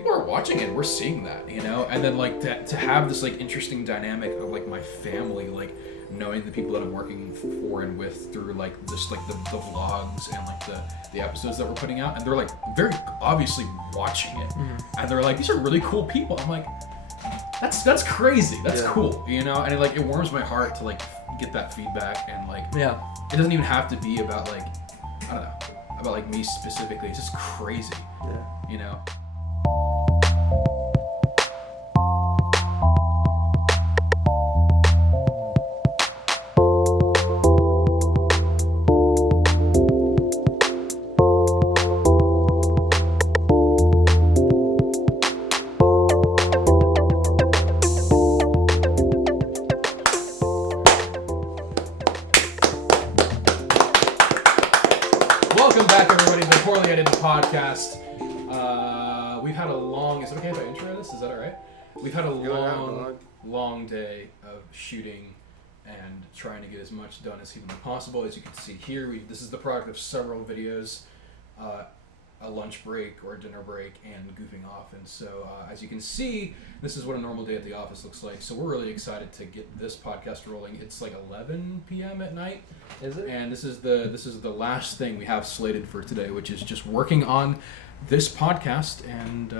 people are watching it. We're seeing that, and then like to have this like interesting dynamic of like my family, like knowing the people that I'm working for and with through like just like the vlogs and like the episodes that we're putting out, and they're like very obviously watching it, and they're like, these are really cool people. I'm like, that's crazy. That's cool, and it warms my heart to like get that feedback, and like it doesn't even have to be about like, I don't know, about like me specifically. It's just crazy, Welcome back, everybody, to the Poorly Edited Podcast. We've had a long... Is it okay if I intro this? Is that all right? We've had a long day of shooting and trying to get as much done as humanly possible. As you can see here, this is the product of several videos, a lunch break or a dinner break, and goofing off. And so, as you can see, this is what a normal day at the office looks like. So we're really excited to get this podcast rolling. It's like 11 p.m. at night. Is it? And this is the last thing we have slated for today, which is just working on this podcast. And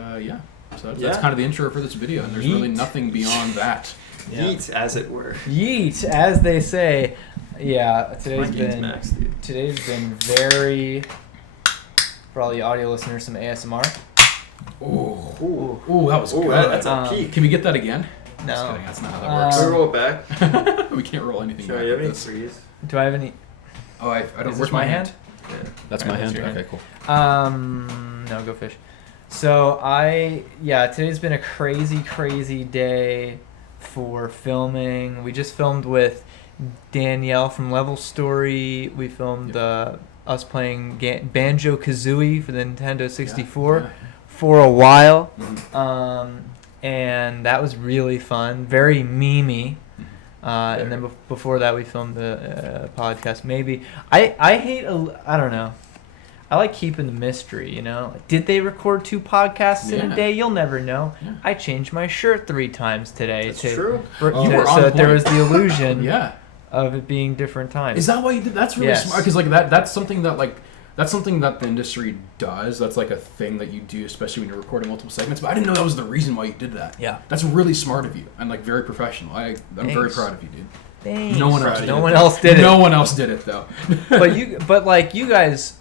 so that's kind of the intro for this video. And there's really nothing beyond that. Yeet, as it were. Yeet, as they say. Yeah, today's been very... For all the audio listeners, some ASMR. Ooh, that was good. That's a peak. Can we get that again? No. Just kidding, that's not how that works. Can we roll it back? We can't roll anything Sure, back. you have with any this. threes? Do I have any... Oh, I don't... Is Where's this my hand? Yeah. That's All my right, hand? that's your Okay, hand. cool. No, go fish. So, today's been a crazy day for filming. We just filmed with Danielle from Level Story. We filmed us playing Banjo-Kazooie for the Nintendo 64 for a while. And that was really fun. Very memey. And then before that, we filmed the podcast. Maybe I hate I don't know. I like keeping the mystery. Did they record 2 podcasts in a day? You'll never know. Yeah. I changed my shirt 3 times today. That's true. You were on so point. there was the illusion. Yeah. Of it being different times. Is that why you did? That's really smart, because like that's something that the industry does. That's like a thing that you do, especially when you're recording multiple segments. But I didn't know that was the reason why you did that. Yeah. That's really smart of you and like very professional. I'm very proud of you, dude. Thanks. No one else did it. No one else did it though. but you guys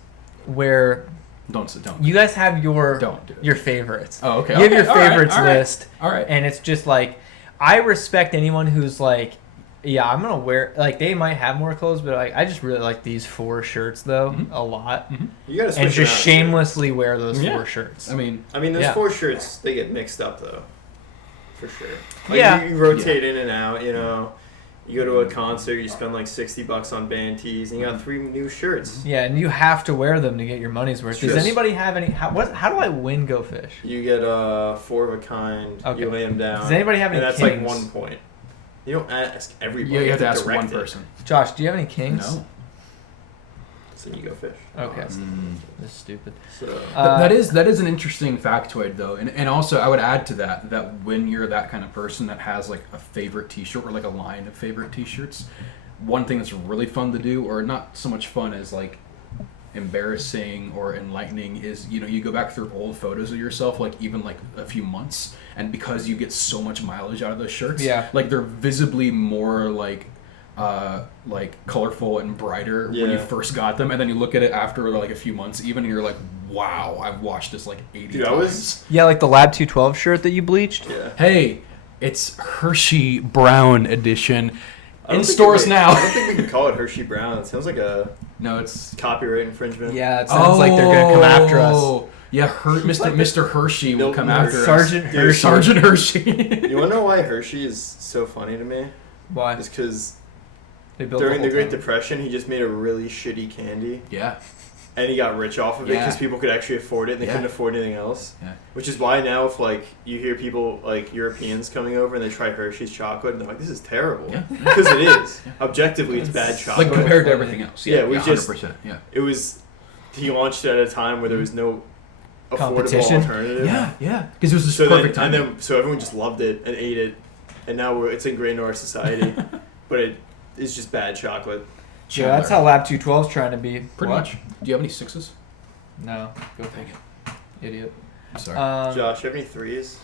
wear. Don't. You guys have your favorites. Oh, okay. You have your favorites list. All right. And it's just like, I respect anyone who's like, yeah, I'm gonna wear, like, they might have more clothes, but I just really like these 4 shirts though, a lot. You gotta switch and just shamelessly wear those 4 shirts. I mean those 4 shirts, they get mixed up though, for sure. Like, you rotate in and out. You go to a concert, you spend like $60 on band tees, and you got 3 new shirts. Yeah, and you have to wear them to get your money's worth. Does anybody have any? How do I win Go Fish? You get 4 of a kind. Okay. You lay them down. Does anybody have any? And that's kings? like 1 point. You don't ask everybody. Yeah, you have to ask one person. Josh, do you have any kings? No. So you go fish. Okay. This is stupid. So that is an interesting factoid though, and also I would add to that when you're that kind of person that has like a favorite T-shirt or like a line of favorite T-shirts, one thing that's really fun to do, or not so much fun as like embarrassing or enlightening, is you go back through old photos of yourself, like even like a few months, and because you get so much mileage out of those shirts, like they're visibly more like colorful and brighter when you first got them, and then you look at it after like a few months even, and you're like, wow, I've washed this like 80 times. Like the Lab 212 shirt that you bleached. Hey, it's Hershey Brown edition. In stores now. I don't think we can call it Hershey Brown. It sounds like it's copyright infringement. Yeah, it sounds like they're gonna come after us. Yeah, Mr. Hershey will come after Sergeant us. Hershey. Sergeant Hershey. You wanna know why Hershey is so funny to me? Why? It's because during the Great Depression, he just made a really shitty candy. Yeah. And he got rich off of it because people could actually afford it and they couldn't afford anything else. Yeah. Which is why now if like you hear people like Europeans coming over and they try Hershey's chocolate and they're like, this is terrible. Yeah. Because it is. Objectively, it's bad chocolate. Like compared to everything else. Yeah, we 100%. Yeah. It was, he launched it at a time where there was no affordable competition. alternative. Yeah. Because it was just perfect time. And then, so everyone just loved it and ate it, and now it's ingrained in our society. But it is just bad chocolate. Yeah, that's how Lab 212 is trying to be. Pretty much. Do you have any 6s? No. Go take it. Idiot. Sorry. Josh, you have any 3s?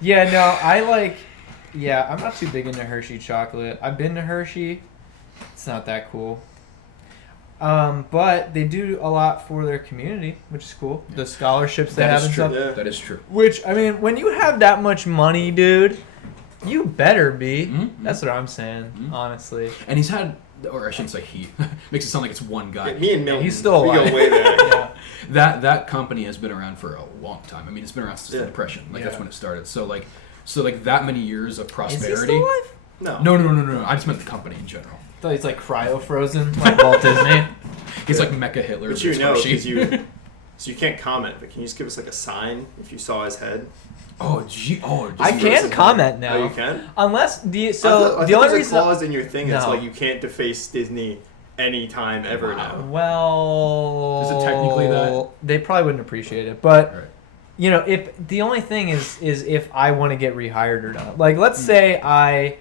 Yeah, no, I'm not too big into Hershey chocolate. I've been to Hershey. It's not that cool. But they do a lot for their community, which is cool. The scholarships they have and stuff. Yeah. That is true. Which, I mean, when you have that much money, dude, you better be. Mm-hmm. That's what I'm saying, honestly. And he's had, or I shouldn't say he, makes it sound like it's one guy. Yeah, me and Milton, he's still alive. we go way back. Yeah. That company has been around for a long time. I mean, it's been around since the Depression. That's when it started. So that many years of prosperity. Is he still alive? No. I just meant the company in general. I thought he's like cryo-frozen, like Walt Disney. He's like Mecha Hitler. But you know, because so you can't comment, but can you just give us like a sign if you saw his head? I can comment now. Oh, you can? Unless I the thought only there's reason a clause in your thing that's No. like you can't deface Disney anytime ever now. Well, Is it technically that? They probably wouldn't appreciate it, but Right. you know, if the only thing is if I want to get rehired or not. Like, let's say I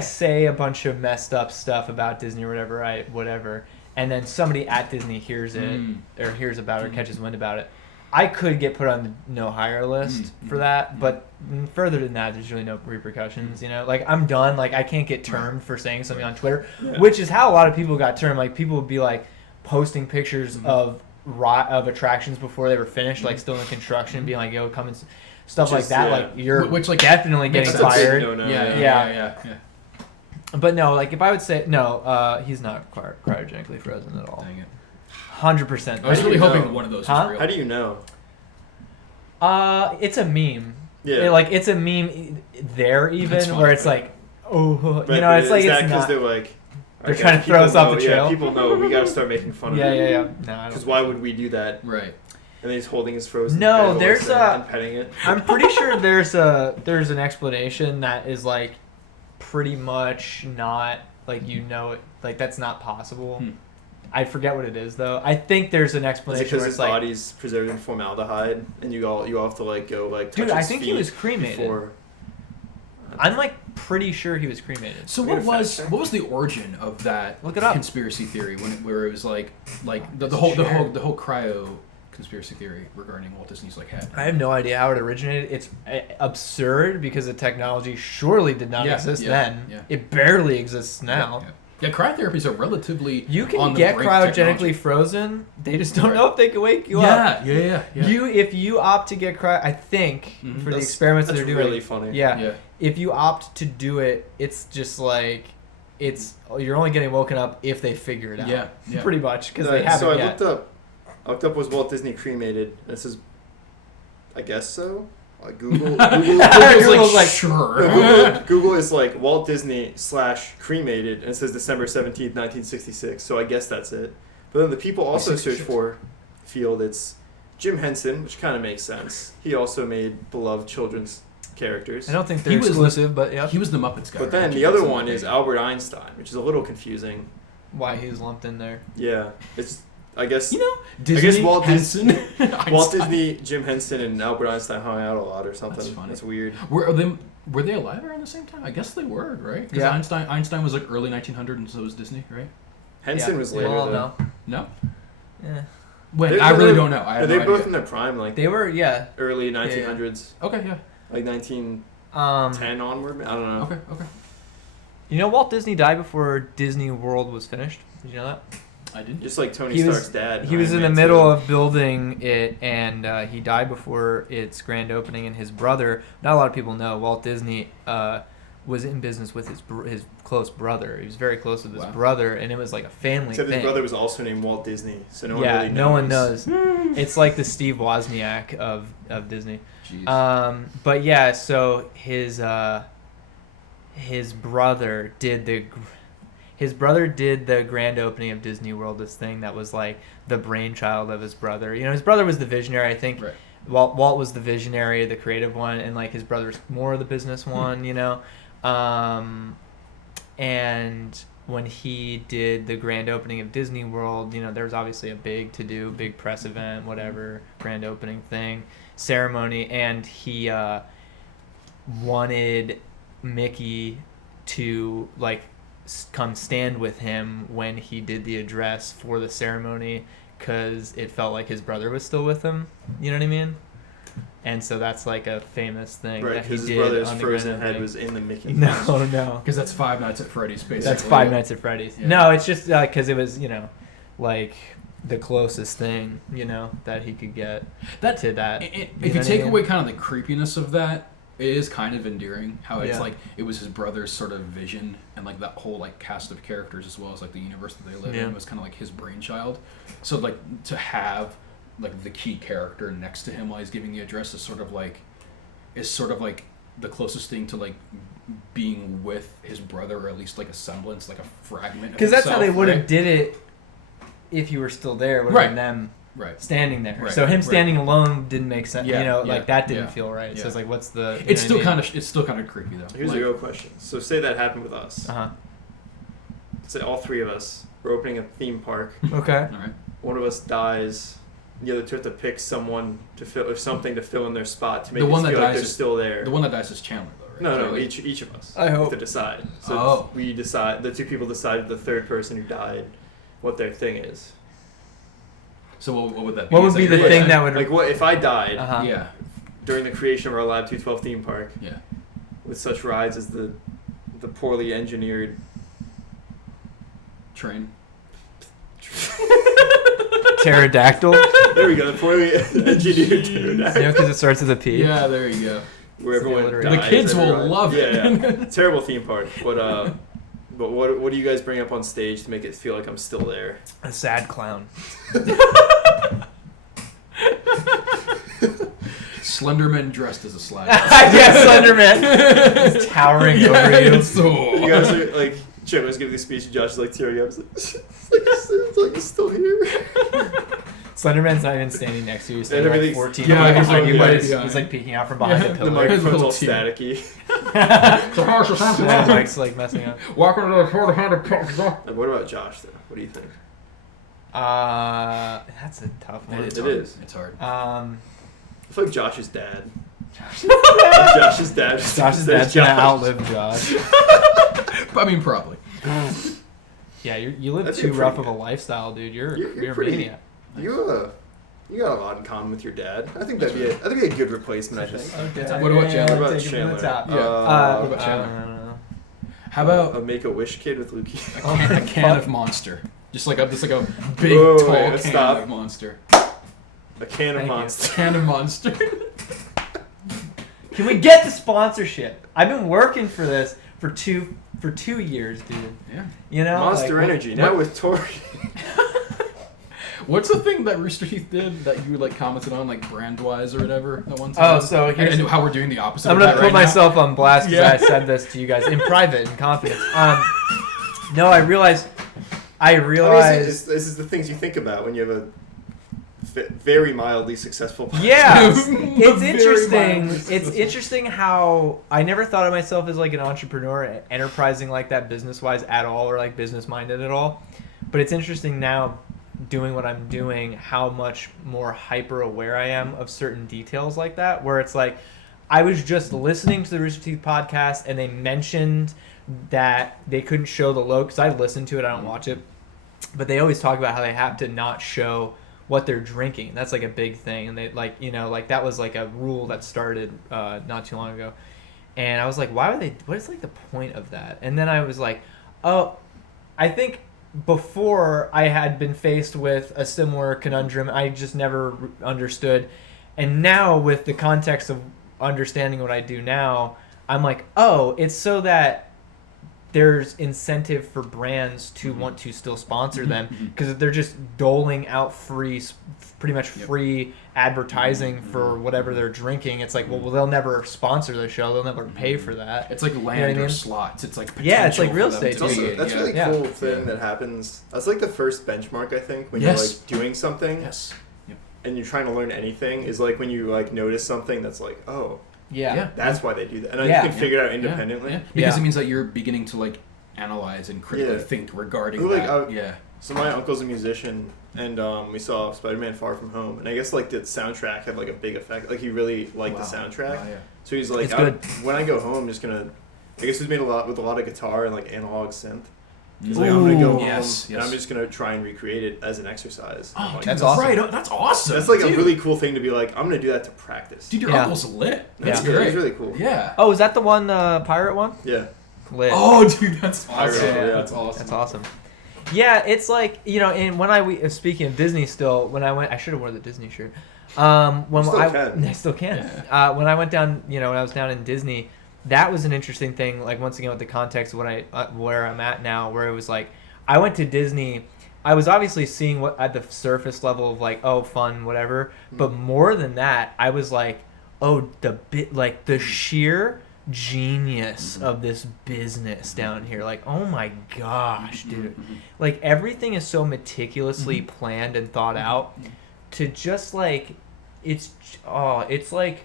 say a bunch of messed up stuff about Disney or whatever, and then somebody at Disney hears it or hears about it or catches wind about it. I could get put on the no hire list for that, but further than that, there's really no repercussions. You know, like I'm done. Like I can't get termed for saying something on Twitter, which is how a lot of people got termed. Like people would be like posting pictures of attractions before they were finished, like still in construction, being like, "Yo, come and stuff like that." Like you're definitely getting fired. Yeah. But no, like if I would say no, he's not cryogenically frozen at all. Dang it. 100%. I was really hoping one of those was real. How do you know? It's a meme. Yeah. It's a meme there even That's where it's fine. like, oh, But, you know, it's like is that it's not. they're like They're trying to throw us off the trail. Yeah, people know we gotta start making fun of Yeah. him. No, I Because don't. why would we do that? Right. And then he's holding his frozen No, head there's and petting it. I'm pretty sure there's an explanation that is like pretty much not like it like that's not possible. I forget what it is though. I think there's an Is it explanation because where his it's like, body's preserved in formaldehyde, and you all have to like go like touch dude, his I think he feet was cremated. before- I'm like pretty sure he was cremated. So what was the origin of that Look it up. conspiracy theory where it was like the whole cryo conspiracy theory regarding Walt Disney's like head? I have no idea how it originated. It's absurd because the technology surely did not exist then. Yeah. It barely exists now. Yeah, cryotherapies are relatively You can on the get brink cryogenically technology. frozen. They just don't know if they can wake you up. Yeah. If you opt to get I think for the experiments that they're doing, really funny. Yeah. If you opt to do it, it's just like you're only getting woken up if they figure it out. Yeah. Pretty much because they haven't So I yet. looked up was Walt Disney cremated. This is, I guess so. Like Google Google's like sure. No, Google is like Walt Disney / cremated, and it says December 17th, 1966. So I guess that's it. But then the people also search for field. It's Jim Henson, which kind of makes sense. He also made beloved children's characters. I don't think they're exclusive, but yeah. He was the Muppets guy. But then the other one is Albert Einstein, which is a little confusing. Why he's lumped in there? Yeah, it's I guess Disney, I guess Walt Henson, Walt Disney, Jim Henson, and Albert Einstein hung out a lot or something. That's funny. That's weird. Were they alive around the same time? I guess they were, right? Because Einstein was like early 1900, and so was Disney, right? Henson was later. Well, though. No. Yeah. When I really don't know. I have they're no both idea. in their prime, like They were, early 1900s, Okay, yeah. like 1910 onward. I don't know. Okay. You know, Walt Disney died before Disney World was finished. Did you know that? I didn't. Just like Tony Stark's dad. He was in the middle of building it, and he died before its grand opening. And his brother, not a lot of people know, Walt Disney was in business with his close brother. He was very close with his brother, and it was like a family Except thing. his brother was also named Walt Disney, so no one really knows. No one knows. It's like the Steve Wozniak of Disney. Jeez. But yeah, so his brother did the grand opening of Disney World, this thing that was like the brainchild of his brother. You know, his brother was the visionary, I think. Right. Walt was the visionary, the creative one, and like his brother's more of the business one, you know. And when he did the grand opening of Disney World, there was obviously a big to-do, big press event, whatever, grand opening thing, ceremony, and he wanted Mickey to, like, come stand with him when he did the address for the ceremony because it felt like his brother was still with him. You know what I mean? And so that's like a famous thing right, that he did. His brother's on the frozen grand head was in the Mickey. No. Because that's Five Nights at Freddy's, basically. That's Five Nights at Freddy's. Yeah. No, it's just because it was, like the closest thing, that he could get to that. If you take away kind of the creepiness of that, it is kind of endearing how it's like it was his brother's sort of vision, and like that whole like cast of characters as well as like the universe that they live in was kind of like his brainchild. So like to have like the key character next to him while he's giving the address is sort of like the closest thing to like being with his brother, or at least like a semblance, like a fragment. Because that's how they would have did it if you were still there. Would have been them. Right. Standing there. Right. So him standing alone didn't make sense. Like that didn't feel right. Yeah. So it's like, what's the... It's still kind of creepy, though. Here's a real question. So say that happened with us. Uh-huh. Say all three of us. We're opening a theme park. Okay. All right. One of us dies. The other two have to pick someone to fill, or something to fill in their spot to make it feel like they're still there. The one that dies is Chandler, though, right? No, each of us. I hope. To decide. So we decide, the two people decide the third person who died what their thing is. So what would that be? What would be the thing that would... Like, what if I died Uh-huh. during the creation of our Lab 212 theme park with such rides as the poorly engineered... Train. Pterodactyl? There we go, the poorly engineered pterodactyl. Because it starts with a P. Yeah, there you go. Where everyone dies. The kids will love it. Yeah. Terrible theme park. But what do you guys bring up on stage to make it feel like I'm still there? A sad clown. Slenderman dressed as a slag. Slenderman. He's towering over you. You guys are like, Chandler was giving the speech, and Josh is like tearing up. It's like he's still here. Slenderman's not even standing next to you. He's standing like 14 he's like peeking out from behind a pillar. The microphone's all staticky. The mic's like messing up. Welcome to the 400. What about Josh, though? What do you think? That's a tough one. It is. It's hard. I feel like Josh's dad. Josh's dad's gonna outlive Josh. I mean, probably. Yeah, you live too rough of a lifestyle, dude. You're a maniac. You got a lot in common with your dad. I think that'd be a good replacement. I think. Okay. What about Chandler? What about Chandler? What about Chandler? I don't know. How about a Make-A-Wish kid with leukemia? A can of Monster, just like a big tall can of Monster. A can of Monster. A can of Monster. Can we get the sponsorship? I've been working for this for two years, dude. Yeah. Monster Energy now with Tori. What's the thing that Rooster Teeth did that you like commented on, like brand wise or whatever, at one time? Oh, so here's how we're doing the opposite. I'm gonna put myself on blast because I said this to you guys in private, in confidence. No, I realized. This is the things you think about when you have a very mildly successful podcast. Yeah, it's interesting. It's interesting how I never thought of myself as like an entrepreneur, enterprising like that business wise at all, or like business minded at all. But it's interesting now, doing what I'm doing, how much more hyper aware I am of certain details like that, where it's like I was just listening to the Rooster Teeth podcast and they mentioned that they couldn't show the logo, because I listened to it, I don't watch it, but they always talk about how they have to not show what they're drinking. That's like a big thing, and they like that was like a rule that started not too long ago, and I was like, why would they, what is like the point of that? And then I was like, oh, I think before I had been faced with a similar conundrum, I just never understood. And now with the context of understanding what I do now, I'm like, oh, it's so that there's incentive for brands to want to still sponsor them, because they're just doling out pretty much free advertising for whatever they're drinking. It's like, well, they'll never sponsor the show. They'll never pay for that. It's like land or slots. It's like it's like real estate. That's a really cool thing that happens. That's like the first benchmark, I think, when you're like doing something. Yes. And you're trying to learn anything, is like when you like notice something that's like, oh. Yeah. That's why they do that. And you can figure it out independently. Because it means that you're beginning to like analyze and critically think regarding that. So my uncle's a musician, and we saw Spider-Man: Far From Home, and I guess like the soundtrack had like a big effect. Like he really liked the soundtrack. Wow, yeah. So he's like, when I go home, I'm just gonna. I guess he's made with a lot of guitar and like analog synth. He's like, I'm gonna go home and I'm just gonna try and recreate it as an exercise. Oh, like, that's awesome! Right, that's awesome. That's like a really cool thing to be like. I'm gonna do that to practice. Dude, your uncle's lit. That's great. It's really cool. Yeah. Oh, is that the one, pirate one? Yeah. Lit. Oh, dude, that's awesome. That's awesome. That's awesome. Yeah, it's like, you know, and when speaking of Disney still, when I went, I should have worn the Disney shirt. I still can. Yeah. When I went down, you know, when I was down in Disney, that was an interesting thing, like once again with the context of where I'm at now, where it was like, I went to Disney, I was obviously seeing what at the surface level of like, oh, fun, whatever, but more than that, I was like, oh, the sheer genius of this business down here, like, oh my gosh, dude, like everything is so meticulously planned and thought out to just like it's like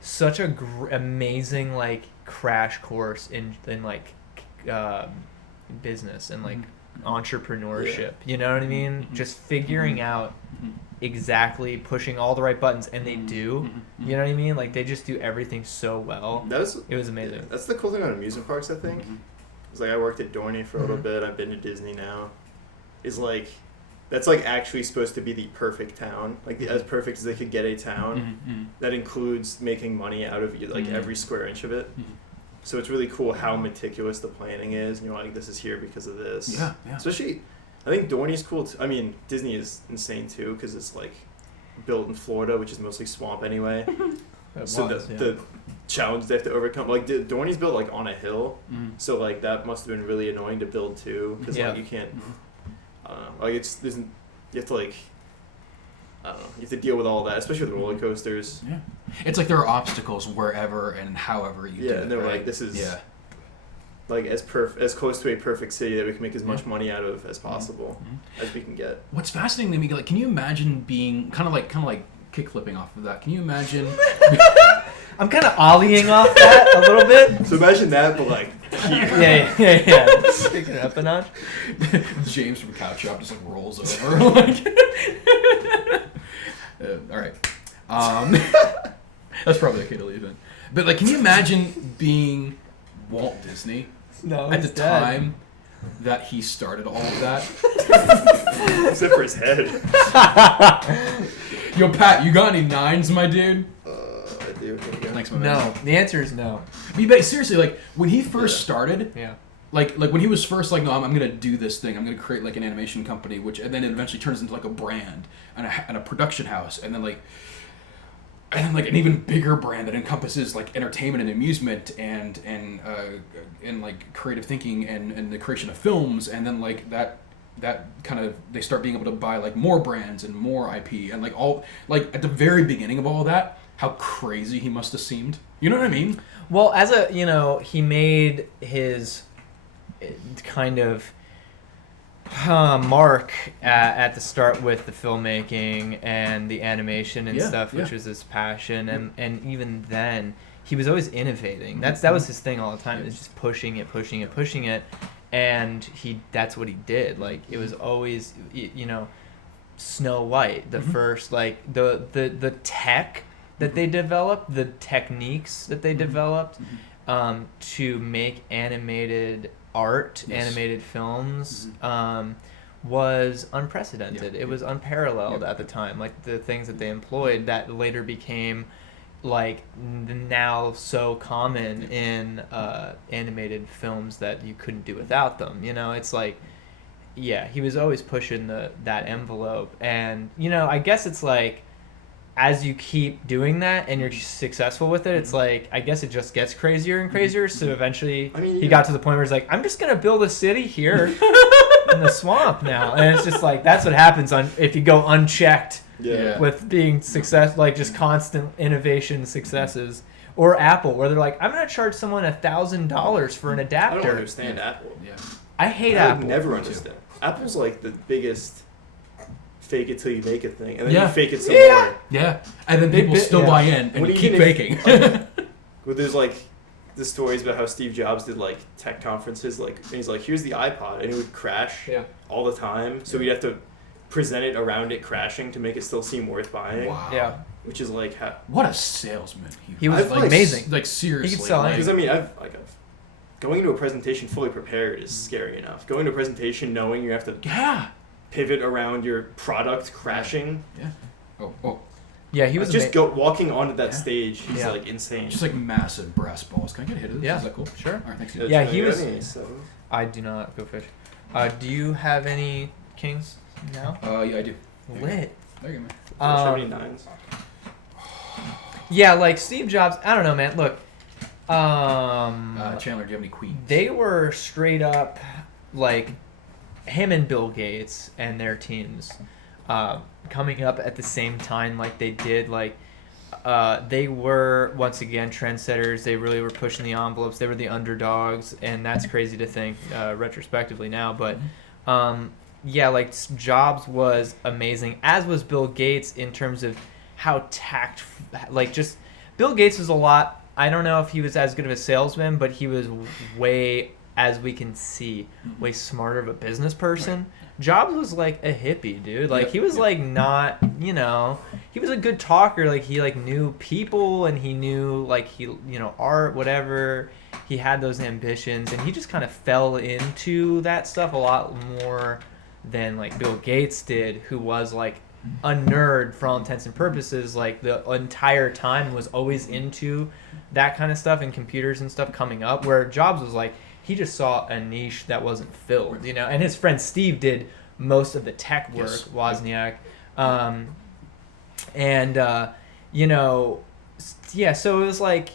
such a amazing like crash course in like business and like entrepreneurship, you know what I mean? Just figuring out exactly, pushing all the right buttons, and they do. You know what I mean? Like they just do everything so well. It was amazing. Yeah, that's the cool thing about amusement parks, I think. It's like I worked at Dorney for a little bit. I've been to Disney now. Is like that's like actually supposed to be the perfect town, like as perfect as they could get a town. That includes making money out of like every square inch of it. So it's really cool how meticulous the planning is. And you're like, this is here because of this. Yeah. Especially, I think Dorney's cool too. I mean, Disney is insane too because it's like built in Florida, which is mostly swamp anyway. The challenge they have to overcome, like Dorney's built like on a hill, so like that must have been really annoying to build too because like you can't. I don't know. Like you have to like. I don't know. You have to deal with all that, especially with roller coasters. Yeah. It's like there are obstacles wherever and however you do it. Yeah, and they're like, this is like as close to a perfect city that we can make as much money out of as possible as we can get. What's fascinating to me, like, can you imagine being kind of like kick flipping off of that? Can you imagine? I'm kind of ollieing off that a little bit. So imagine that, but like yeah. Taking it up a notch. James from Couch Shop just like rolls over. Like, all right. That's probably okay to leave in. But like, can you imagine being Walt Disney at the time that he started all of that? Except for his head. Yo, Pat, you got any nines, my dude? I do. Thanks, my man. No. The answer is no. But seriously, like when he first started, like when he was first like, no, I'm gonna do this thing. I'm gonna create like an animation company, and then it eventually turns into like a brand and a production house, and then like an even bigger brand that encompasses like entertainment and amusement and like creative thinking and the creation of films, and then like that kind of they start being able to buy like more brands and more IP and like all like at the very beginning of all that, how crazy he must have seemed. You know what I mean? Well, he made his kind of mark at the start with the filmmaking and the animation and stuff, which was his passion, and even then he was always innovating. That was his thing all the time. It was just pushing it, and that's what he did. Like it was always, Snow White, the first like the tech that they developed, the techniques that they developed to make animated art, animated films, was unprecedented. It was unparalleled at the time. Like the things that they employed that later became like now so common in animated films that you couldn't do without them. It's like, he was always pushing that envelope, and I guess it's like, as you keep doing that and you're successful with it, it's like, I guess it just gets crazier and crazier. So eventually he got to the point where he's like, I'm just going to build a city here in the swamp now. And it's just like, that's what happens if you go unchecked with being successful, like just constant innovation successes. Or Apple, where they're like, I'm going to charge someone $1,000 for an adapter. I don't understand Apple. I hate Apple. I would never understand. Apple's like the biggest fake it till you make it thing, and then you fake it some more. Yeah, and then people still buy in, and you keep faking. There's like, the stories about how Steve Jobs did like tech conferences, like, and he's like, here's the iPod, and it would crash all the time, so we'd have to present it around it crashing to make it still seem worth buying. Wow. Yeah. Which is like what a salesman he was. Like, amazing. Like seriously. He could sell because I mean I've going into a presentation fully prepared is scary enough. Going to a presentation knowing you have to pivot around your product crashing. Yeah. Oh. Yeah, he was just walking onto that stage. He's like insane. Just like massive brass balls. Can I get a hit of this? Yeah. Is that cool? Sure. All right, thanks. Yeah, he was. I do not go fish. Do you have any kings now? Yeah, I do. Lit. There you go, man. How many nines? Yeah, like Steve Jobs. I don't know, man. Look. Chandler, do you have any queens? They were straight up like him and Bill Gates and their teams coming up at the same time like they did. Like they were, once again, trendsetters. They really were pushing the envelopes. They were the underdogs, and that's crazy to think retrospectively now. But yeah, like Jobs was amazing, as was Bill Gates in terms of how like just Bill Gates was a lot. I don't know if he was as good of a salesman, but he was way, as we can see, way smarter of a business person. Jobs was like a hippie, dude. Like he was like not, he was a good talker. Like he like knew people, and he knew like art, whatever. He had those ambitions, and he just kind of fell into that stuff a lot more than like Bill Gates did, who was like a nerd for all intents and purposes. Like the entire time was always into that kind of stuff and computers and stuff coming up, where Jobs was like, he just saw a niche that wasn't filled, and his friend Steve did most of the tech work, Wozniak. So it was like,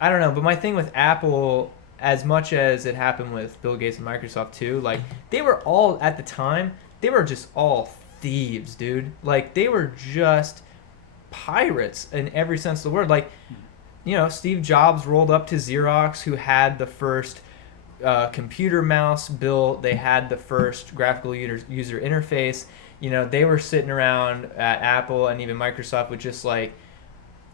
I don't know, but my thing with Apple, as much as it happened with Bill Gates and Microsoft too, like they were all, at the time, they were just all thieves, dude. Like they were just pirates in every sense of the word. Like, Steve Jobs rolled up to Xerox, who had the first computer mouse built. They had the first graphical user interface. They were sitting around at Apple and even Microsoft with just like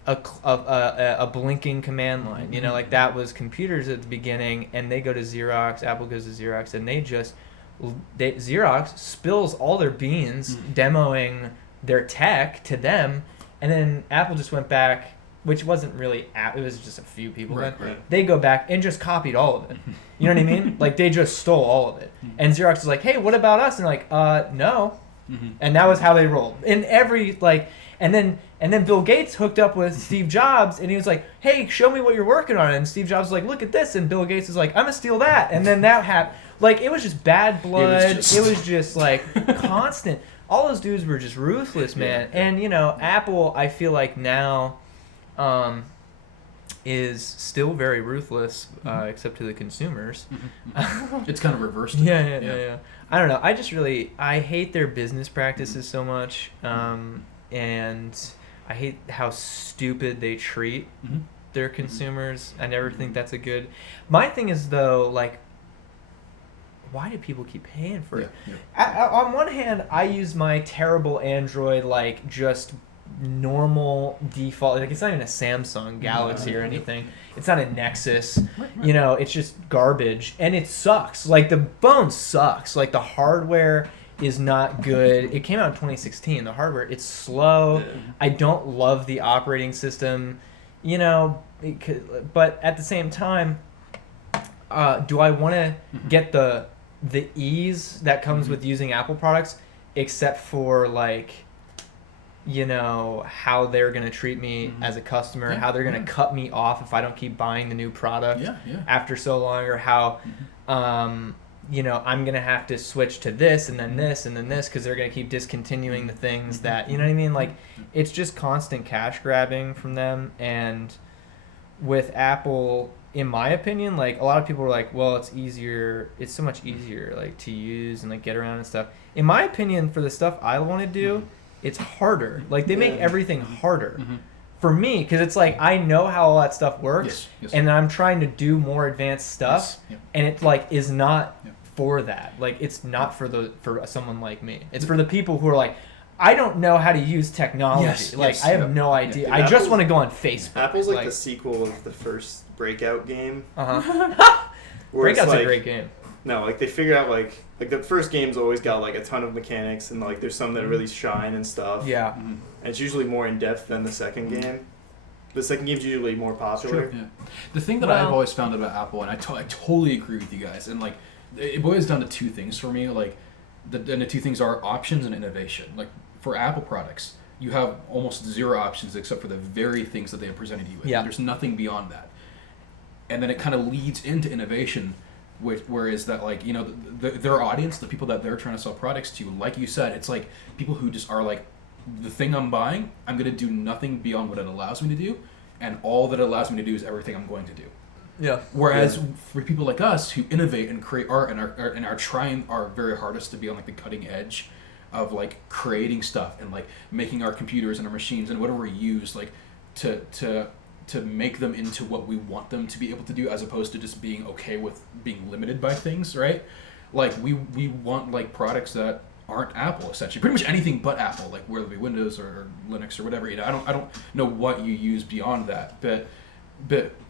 a blinking command line. Like that was computers at the beginning, and they go to Xerox. Apple goes to Xerox, and Xerox spills all their beans demoing their tech to them, and then Apple just went back, which wasn't really it was just a few people. Right. They go back and just copied all of it. You know what I mean? Like they just stole all of it. And Xerox is like, hey, what about us? And like, no. And that was how they rolled. In every and then Bill Gates hooked up with Steve Jobs, and he was like, hey, show me what you're working on. And Steve Jobs was like, look at this. And Bill Gates is like, I'm gonna steal that. And then that happened. Like it was just bad blood. It was just like constant. All those dudes were just ruthless, man. And Apple, I feel like now is still very ruthless, except to the consumers. It's kind of reversed. Yeah. I don't know. I hate their business practices so much, and I hate how stupid they treat their consumers. I never think that's a good. My thing is though, like, why do people keep paying for it? On one hand, I use my terrible Android like just normal default, like it's not even a Samsung Galaxy or anything. It's not a Nexus. It's just garbage, and it sucks. Like the phone sucks. Like the hardware is not good. It came out in 2016. The hardware, it's slow. I don't love the operating system. But at the same time, do I want to get the ease that comes with using Apple products, except for like, how they're going to treat me as a customer, how they're going to cut me off if I don't keep buying the new product after so long, or how, I'm going to have to switch to this and then this and then this because they're going to keep discontinuing the things that, you know what I mean? Like, it's just constant cash grabbing from them. And with Apple, in my opinion, like a lot of people are like, well, it's so much easier like to use and like get around and stuff. In my opinion, for the stuff I want to do, it's harder. Like they make everything harder for me, because it's like I know how all that stuff works, and I'm trying to do more advanced stuff, and it like is not for that. Like it's not for someone like me. It's for the people who are like, I don't know how to use technology. Yes, I have no idea. Dude, I just want to go on Facebook. Apple's like the sequel of the first Breakout game. Uh-huh. Breakout's a great game. No, like they figured out like the first game's always got like a ton of mechanics and like there's some that really shine and stuff. Yeah. And it's usually more in depth than the second game. The second game's usually more popular. Sure. Yeah. The thing that I've always found about Apple, and I totally agree with you guys, and like it boils down to two things for me. Like, and the two things are options and innovation. Like for Apple products, you have almost zero options except for the very things that they have presented you with. Yeah. There's nothing beyond that. And then it kind of leads into innovation, whereas that like their audience, the people that they're trying to sell products to, like you said, it's like people who just are like, the thing I'm buying, I'm going to do nothing beyond what it allows me to do, and all that it allows me to do is everything I'm going to do. Yeah. Whereas for people like us who innovate and create art and are trying our very hardest to be on like the cutting edge of like creating stuff and like making our computers and our machines and whatever we use like to make them into what we want them to be able to do, as opposed to just being okay with being limited by things, right? Like we want like products that aren't Apple, essentially. Pretty much anything but Apple, like whether it be Windows or Linux or whatever. I don't know what you use beyond that, but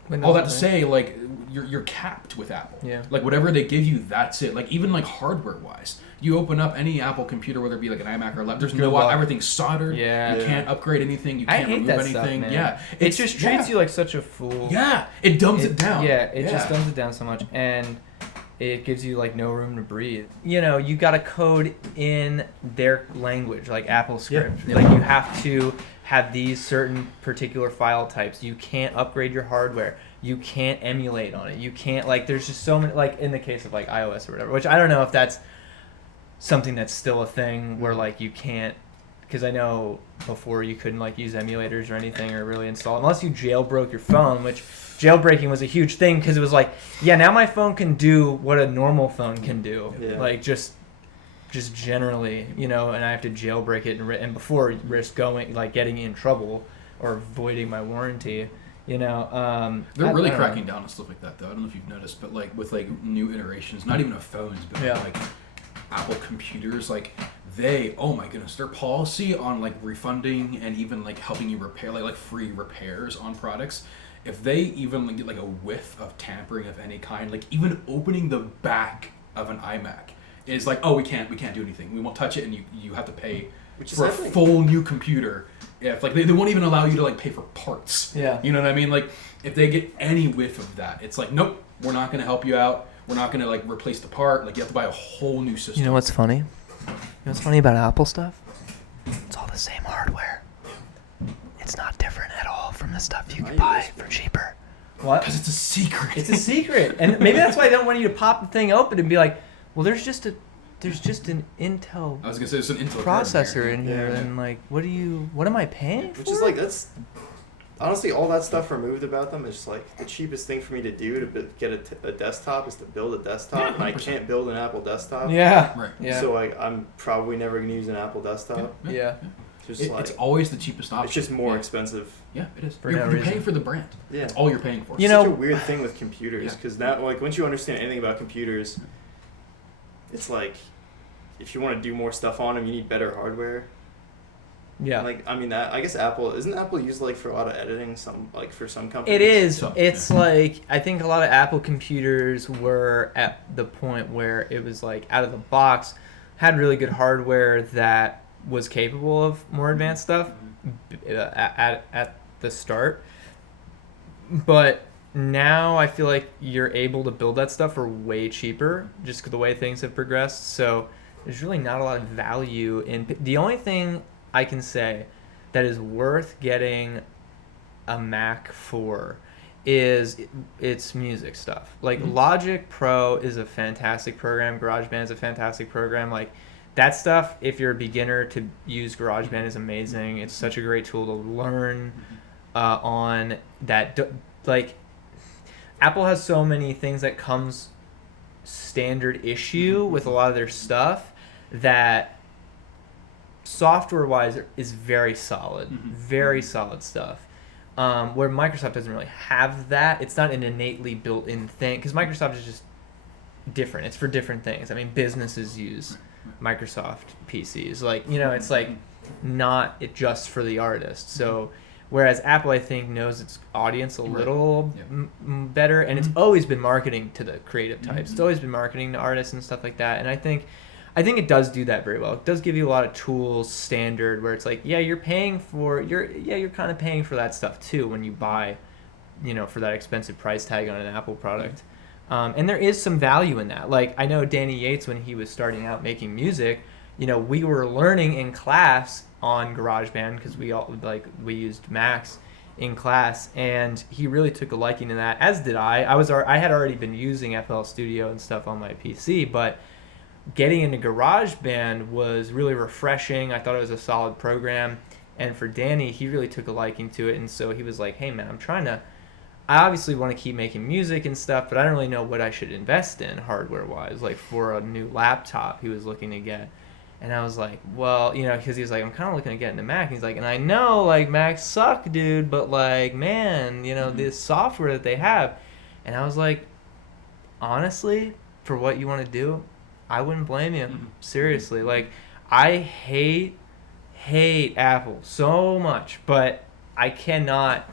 Windows, all that to say, like you're capped with Apple. Yeah. Like whatever they give you, that's it. Like even like hardware wise, you open up any Apple computer, whether it be like an iMac or a laptop, there's everything's soldered. Yeah. You can't upgrade anything. You can't remove anything. Stuff, man. Yeah. It just treats you like such a fool. Yeah. It dumbs it down. Yeah. It just dumbs it down so much, and it gives you like no room to breathe. You got to code in their language, like Apple script. Yeah. Like you have to have these certain particular file types. You can't upgrade your hardware. You can't emulate on it. You can't there's just so many, like in the case of like iOS or whatever, which I don't know if that's something that's still a thing where like you can't, because I know before you couldn't like use emulators or anything or really install unless you jailbroke your phone, which jailbreaking was a huge thing because it was like, now my phone can do what a normal phone can do, like just generally, and I have to jailbreak it and before risk getting in trouble or voiding my warranty. They're really cracking down on stuff like that, though. I don't know if you've noticed, but like with like new iterations, not even of phones, but like Apple computers, like oh my goodness, their policy on like refunding and even like helping you repair, like free repairs on products. If they even get like a whiff of tampering of any kind, like even opening the back of an iMac is like, oh, we can't do anything. We won't touch it, and you have to pay for a full new computer. If like they won't even allow you to like pay for parts. Yeah. You know what I mean? Like if they get any whiff of that, it's like, nope, we're not going to help you out. We're not going to like replace the part. Like you have to buy a whole new system. You know what's funny? What's funny about Apple stuff? It's all the same hardware. It's not different at all from the stuff you can buy for cheaper. What? Because it's a secret. It's a secret. And maybe that's why I don't want you to pop the thing open and be like, well, there's just an Intel I was gonna say there's an Intel processor in here, and like, what am I paying for? Which is like, that's honestly all that stuff removed about them is just like the cheapest thing for me to do to get a desktop is to build a desktop, and I can't build an Apple desktop. Yeah. Right. Yeah. So like I'm probably never gonna use an Apple desktop. Yeah. It's always the cheapest option. It's just more expensive. Yeah, it is. For You're no paying for the brand. Yeah. That's all you're paying for. It's such a weird thing with computers because now, like, once you understand anything about computers, it's like if you want to do more stuff on them, you need better hardware. Yeah. Like, I mean, I guess isn't Apple used like for a lot of editing? For some companies. It is. It's like I think a lot of Apple computers were at the point where it was like out of the box, had really good hardware that was capable of more advanced stuff at the start. But now I feel like you're able to build that stuff for way cheaper just the way things have progressed. So there's really not a lot of value in... The only thing I can say that is worth getting a Mac for is it's music stuff. Like Logic Pro is a fantastic program. GarageBand is a fantastic program. Like that stuff, if you're a beginner to use GarageBand, is amazing. It's such a great tool to learn on that. Like Apple has so many things that comes standard issue with a lot of their stuff that software-wise is very solid, very solid stuff. Where Microsoft doesn't really have that. It's not an innately built-in thing because Microsoft is just different. It's for different things. I mean, businesses use Microsoft PCs. Like, it's like not it just for the artist. So whereas Apple, I think, knows its audience a little better, and it's always been marketing to the creative types. It's always been marketing to artists and stuff like that. And I think it does do that very well. It does give you a lot of tools standard where it's like, you're kind of paying for that stuff too when you buy, for that expensive price tag on an Apple product. And there is some value in that. Like, I know Danny Yates, when he was starting out making music, we were learning in class on GarageBand because we used Macs in class, and he really took a liking to that, as did I. I had already been using FL Studio and stuff on my PC, but getting into GarageBand was really refreshing. I thought it was a solid program, and for Danny, he really took a liking to it, and so he was like, hey man, I obviously want to keep making music and stuff, but I don't really know what I should invest in hardware-wise, like for a new laptop he was looking to get. And I was like, well, because he was like, I'm kind of looking to get into Mac. And he's like, and I know, like, Macs suck, dude, but, like, man, this software that they have. And I was like, honestly, for what you want to do, I wouldn't blame you. Seriously. Like, I hate Apple so much, but I cannot.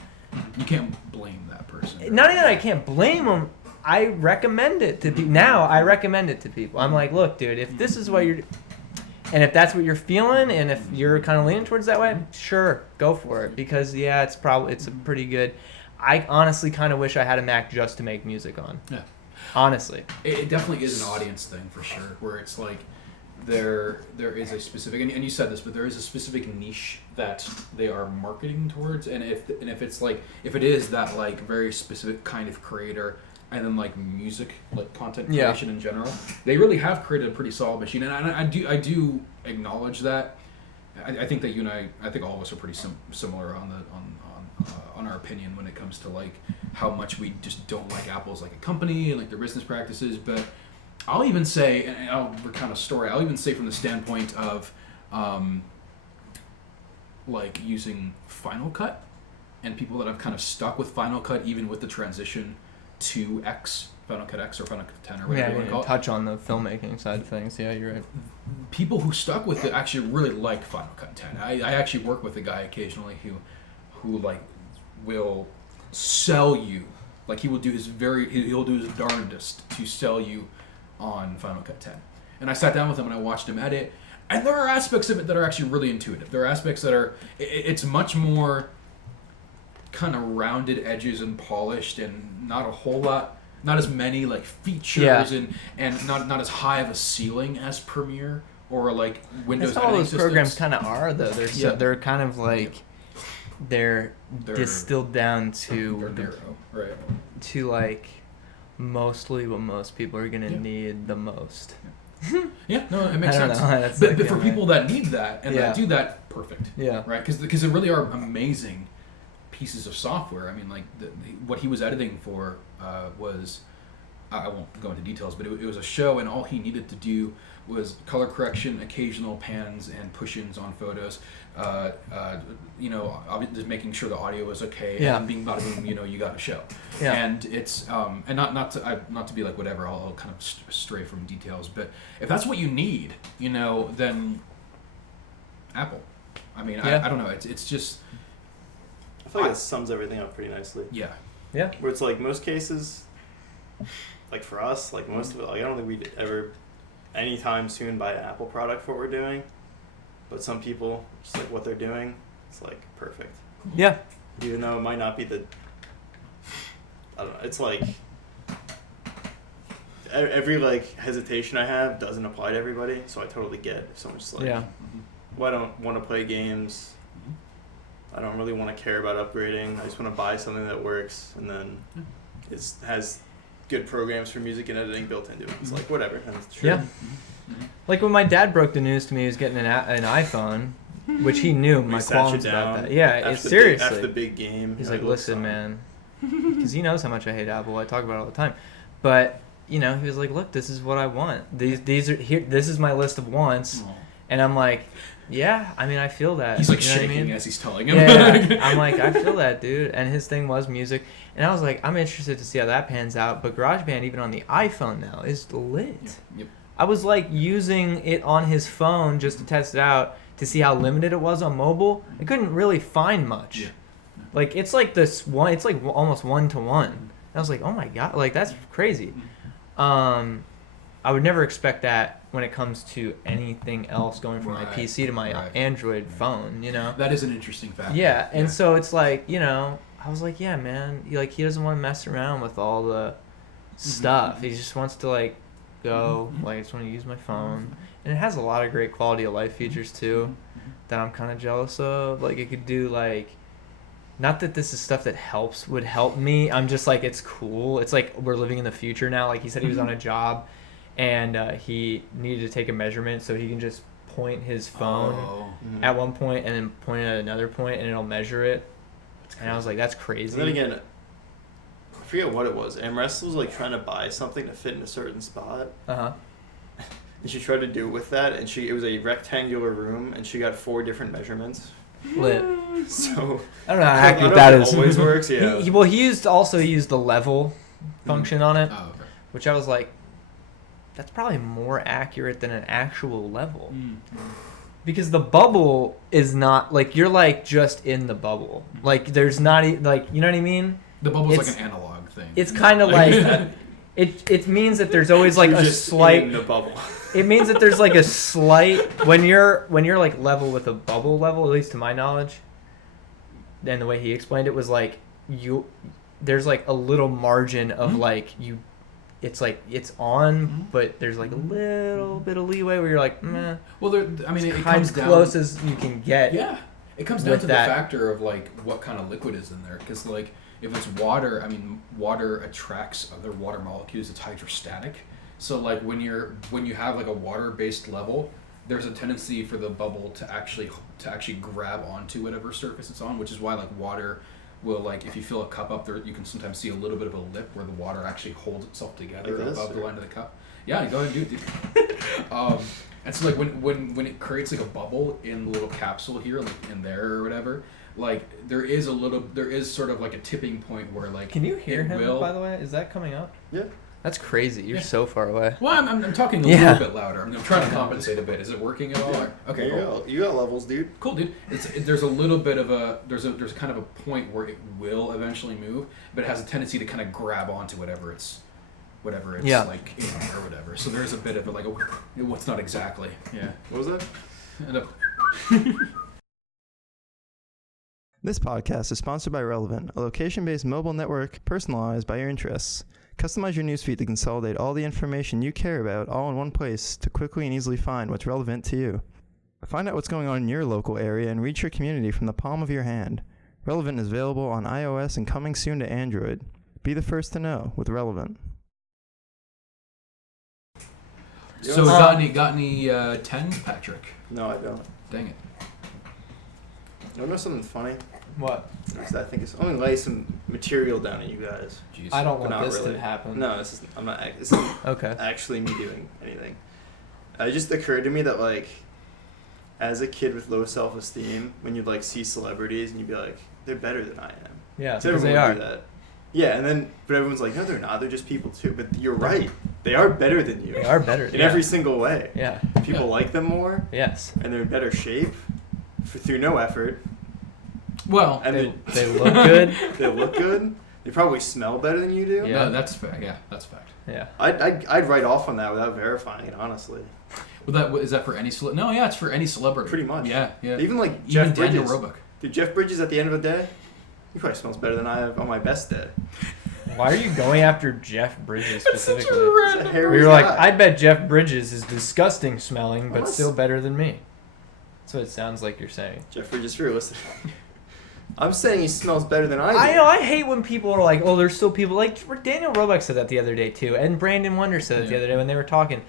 You can't blame that person. Not even that I can't blame them. I recommend it to people. Now I recommend it to people. I'm like, look, dude, if this is what you're... And if that's what you're feeling, and if you're kind of leaning towards that way, sure, go for it. Because it's a pretty good. I honestly kind of wish I had a Mac just to make music on. Yeah. Honestly. It definitely is an audience thing for sure, where it's like there is a specific, and you said this, but there is a specific niche that they are marketing towards, and if it is that like very specific kind of creator. And then like music, like content creation in general, they really have created a pretty solid machine, and I do acknowledge that. I think that you and I think all of us are pretty similar on our opinion when it comes to like how much we just don't like Apple as like a company and like their business practices. But I'll even say, and I'll recount a story. I'll even say from the standpoint of like using Final Cut, and people that have kind of stuck with Final Cut even with the transition to Final Cut X or Final Cut 10 or whatever you want to call it. Touch on the filmmaking side of things. Yeah, you're right. People who stuck with it actually really like Final Cut 10. I actually work with a guy occasionally who like will sell you, like he'll do his darndest to sell you on Final Cut 10. And I sat down with him and I watched him edit, and there are aspects of it that are actually really intuitive. There are aspects that are it's much more kind of rounded edges and polished, and not a whole lot, not as many like features and not as high of a ceiling as Premiere or like Windows editing systems. All those programs kind of are though. They're kind of like they're distilled down to to like mostly what most people are gonna need the most. Yeah, no, it makes sense. But for people that need that and that do that, perfect. Yeah, right, because there really are amazing pieces of software. I mean, like what he was editing for was, I won't go into details, but it was a show, and all he needed to do was color correction, occasional pans and push-ins on photos, just making sure the audio was okay, and being bada boom, you got a show. Yeah. And it's and not to be like whatever, I'll kind of stray from details, but if that's what you need, then Apple. I mean, I don't know. It's just. I feel like it sums everything up pretty nicely. Yeah. Yeah. Where it's like most cases, like for us, like most of it, like I don't think we'd ever anytime soon buy an Apple product for what we're doing. But some people, just like what they're doing, it's like perfect. Yeah. Even though it might not be I don't know, it's like every like hesitation I have doesn't apply to everybody, so I totally get if someone's just like, well, I don't want to play games. I don't really want to care about upgrading. I just want to buy something that works, and then it has good programs for music and editing built into it. It's like, whatever. That's true. Yeah. Like when my dad broke the news to me, he was getting an iPhone, which he knew my qualms about that. Yeah, it's seriously. After the big game. He's like, listen, man. Because he knows how much I hate Apple. I talk about it all the time. But, he was like, look, this is what I want. These are here. This is my list of wants. Aww. And I'm like, yeah, I mean, I feel that. He's like shaking as he's telling him. Yeah. I'm like, I feel that, dude. And his thing was music. And I was like, I'm interested to see how that pans out. But GarageBand, even on the iPhone now, is lit. Yep. I was like using it on his phone just to test it out to see how limited it was on mobile, I couldn't really find much. Yeah. Like it's like this one, it's like almost 1-to-1. And I was like, oh my god, like that's crazy. I would never expect that when it comes to anything else going from my PC to my Android phone, you know? That is an interesting fact. Yeah, and so it's like, you know, I was like, yeah, man, like he doesn't want to mess around with all the stuff. He just wants to like go, like I just want to use my phone. And it has a lot of great quality of life features too that I'm kind of jealous of. Like it could do like, not that this is stuff that would help me. I'm just like, it's cool. It's like we're living in the future now. Like he said he was on a job and he needed to take a measurement so he can just point his phone at one point and then point at another point and it'll measure it. And I was like, that's crazy. And then again, I forget what it was. Amrest was like trying to buy something to fit in a certain spot. And she tried to do it with that, and it was a rectangular room, and she got 4 different measurements. Lit. So I don't know how accurate that is. Always works. Yeah. He used the level function on it, which I was like, that's probably more accurate than an actual level. Because the bubble is not like you're like just in the bubble. Like there's not like, you know what I mean? The bubble's like an analog thing. It's kind of like it means that there's always like a slight in the bubble. It means that there's like a slight when you're like level with a bubble level, at least to my knowledge. And the way he explained it was like there's like a little margin of like it's like it's on, but there's like a little bit of leeway where you're like, meh. Well, it comes down close as you can get. Yeah, it comes down to the factor of like what kind of liquid is in there, because like if it's water, I mean, water attracts other water molecules. It's hydrostatic, so like when you have like a water-based level, there's a tendency for the bubble to actually grab onto whatever surface it's on, which is why like water will, like, if you fill a cup up there, you can sometimes see a little bit of a lip where the water actually holds itself together above the line of the cup. Yeah, go ahead and do it, dude. And so like when it creates like a bubble in the little capsule here, like in there or whatever, like there is sort of like a tipping point where like. Can you hear him, by the way? Is that coming up? Yeah. That's crazy. You're so far away. Well, I'm talking a little bit louder. I'm trying to compensate a bit. Is it working at all? Yeah. Okay, cool. You got levels, dude. Cool, dude. There's a little bit of there's kind of a point where it will eventually move, but it has a tendency to kind of grab onto whatever it's like, you know, or whatever. So there's a bit of like what's not exactly. Yeah. What was that? This podcast is sponsored by Relevant, a location-based mobile network personalized by your interests. Customize your newsfeed to consolidate all the information you care about all in one place to quickly and easily find what's relevant to you. Find out what's going on in your local area and reach your community from the palm of your hand. Relevant is available on iOS and coming soon to Android. Be the first to know with Relevant. So got any 10s, Patrick? No, I don't. Dang it. You know something funny? What? I think it's only lay some material down at you guys. Jeez. I don't want this to happen. No, this isn't okay. Actually me doing anything. It just occurred to me that like, as a kid with low self-esteem, when you'd like see celebrities and you'd be like, they're better than I am. Yeah, because they are. Do that. Yeah, but everyone's like, no, they're not. They're just people too. But you're right. They are better than you. They are better. In every single way. Yeah. People like them more. Yes. And they're in better shape through no effort. Well, and they look good. They look good. They probably smell better than you do. Yeah, that's fact. Yeah, that's fact. Yeah. I'd write off on that without verifying it, honestly. Well, is that for any No, yeah, it's for any celebrity. Pretty much. Yeah. Even like Jeff Bridges. Daniel Roebuck. Dude, Jeff Bridges at the end of the day, he probably smells better than I have on my best day. Why are you going after Jeff Bridges specifically? You're like, I bet Jeff Bridges is disgusting smelling, but still better than me. That's what it sounds like you're saying. Jeff Bridges, for listening. I'm saying he smells better than I do. I know. I hate when people are like, oh, there's still people. Like, Daniel Roebuck said that the other day, too. And Brandon Wonder said it the other day when they were talking.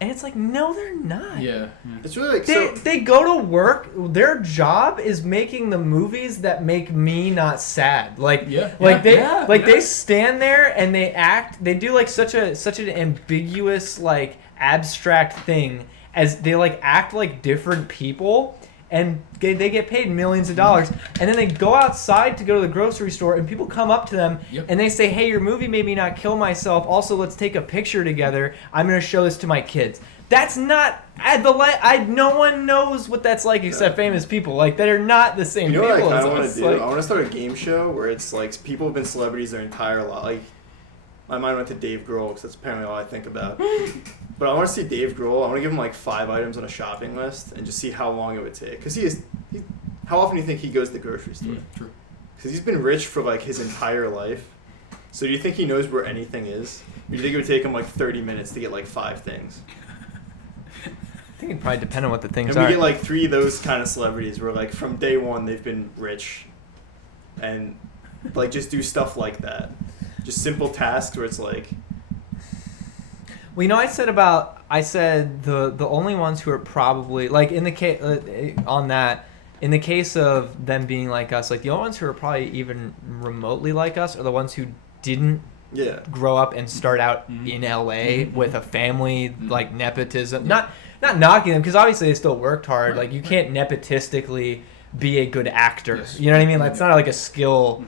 And it's like, no, they're not. Yeah. It's really like... They go to work. Their job is making the movies that make me not sad. Like, they stand there and they act. They do, like, such an ambiguous, like, abstract thing as they, like, act like different people. And they get paid millions of dollars. And then they go outside to go to the grocery store, and people come up to them, and they say, hey, your movie made me not kill myself. Also, let's take a picture together. I'm going to show this to my kids. That's not no one knows what that's like except famous people. Like they're not the same You know people. what I kind of want to do? I want to start a game show where it's like people have been celebrities their entire life. Like my mind went to Dave Grohl because that's apparently all I think about. But I want to see Dave Grohl. I want to give him like 5 items on a shopping list and just see how long it would take. Because how often do you think he goes to the grocery store? True. Because he's been rich for like his entire life. So do you think he knows where anything is? Or do you think it would take him like 30 minutes to get like 5 things? I think it'd probably depend on what the things and are. we get like 3 of those kind of celebrities where like from day one they've been rich and like just do stuff like that. Just simple tasks where it's like... Well, you know, I said the only ones who are probably like in the case on that, in the case of them being like us, like the only ones who are probably even remotely like us are the ones who didn't grow up and start out in LA with a family, like nepotism. Not knocking them, because obviously they still worked hard. Like you can't nepotistically be a good actor. Yes. You know what I mean? Like it's not like a skill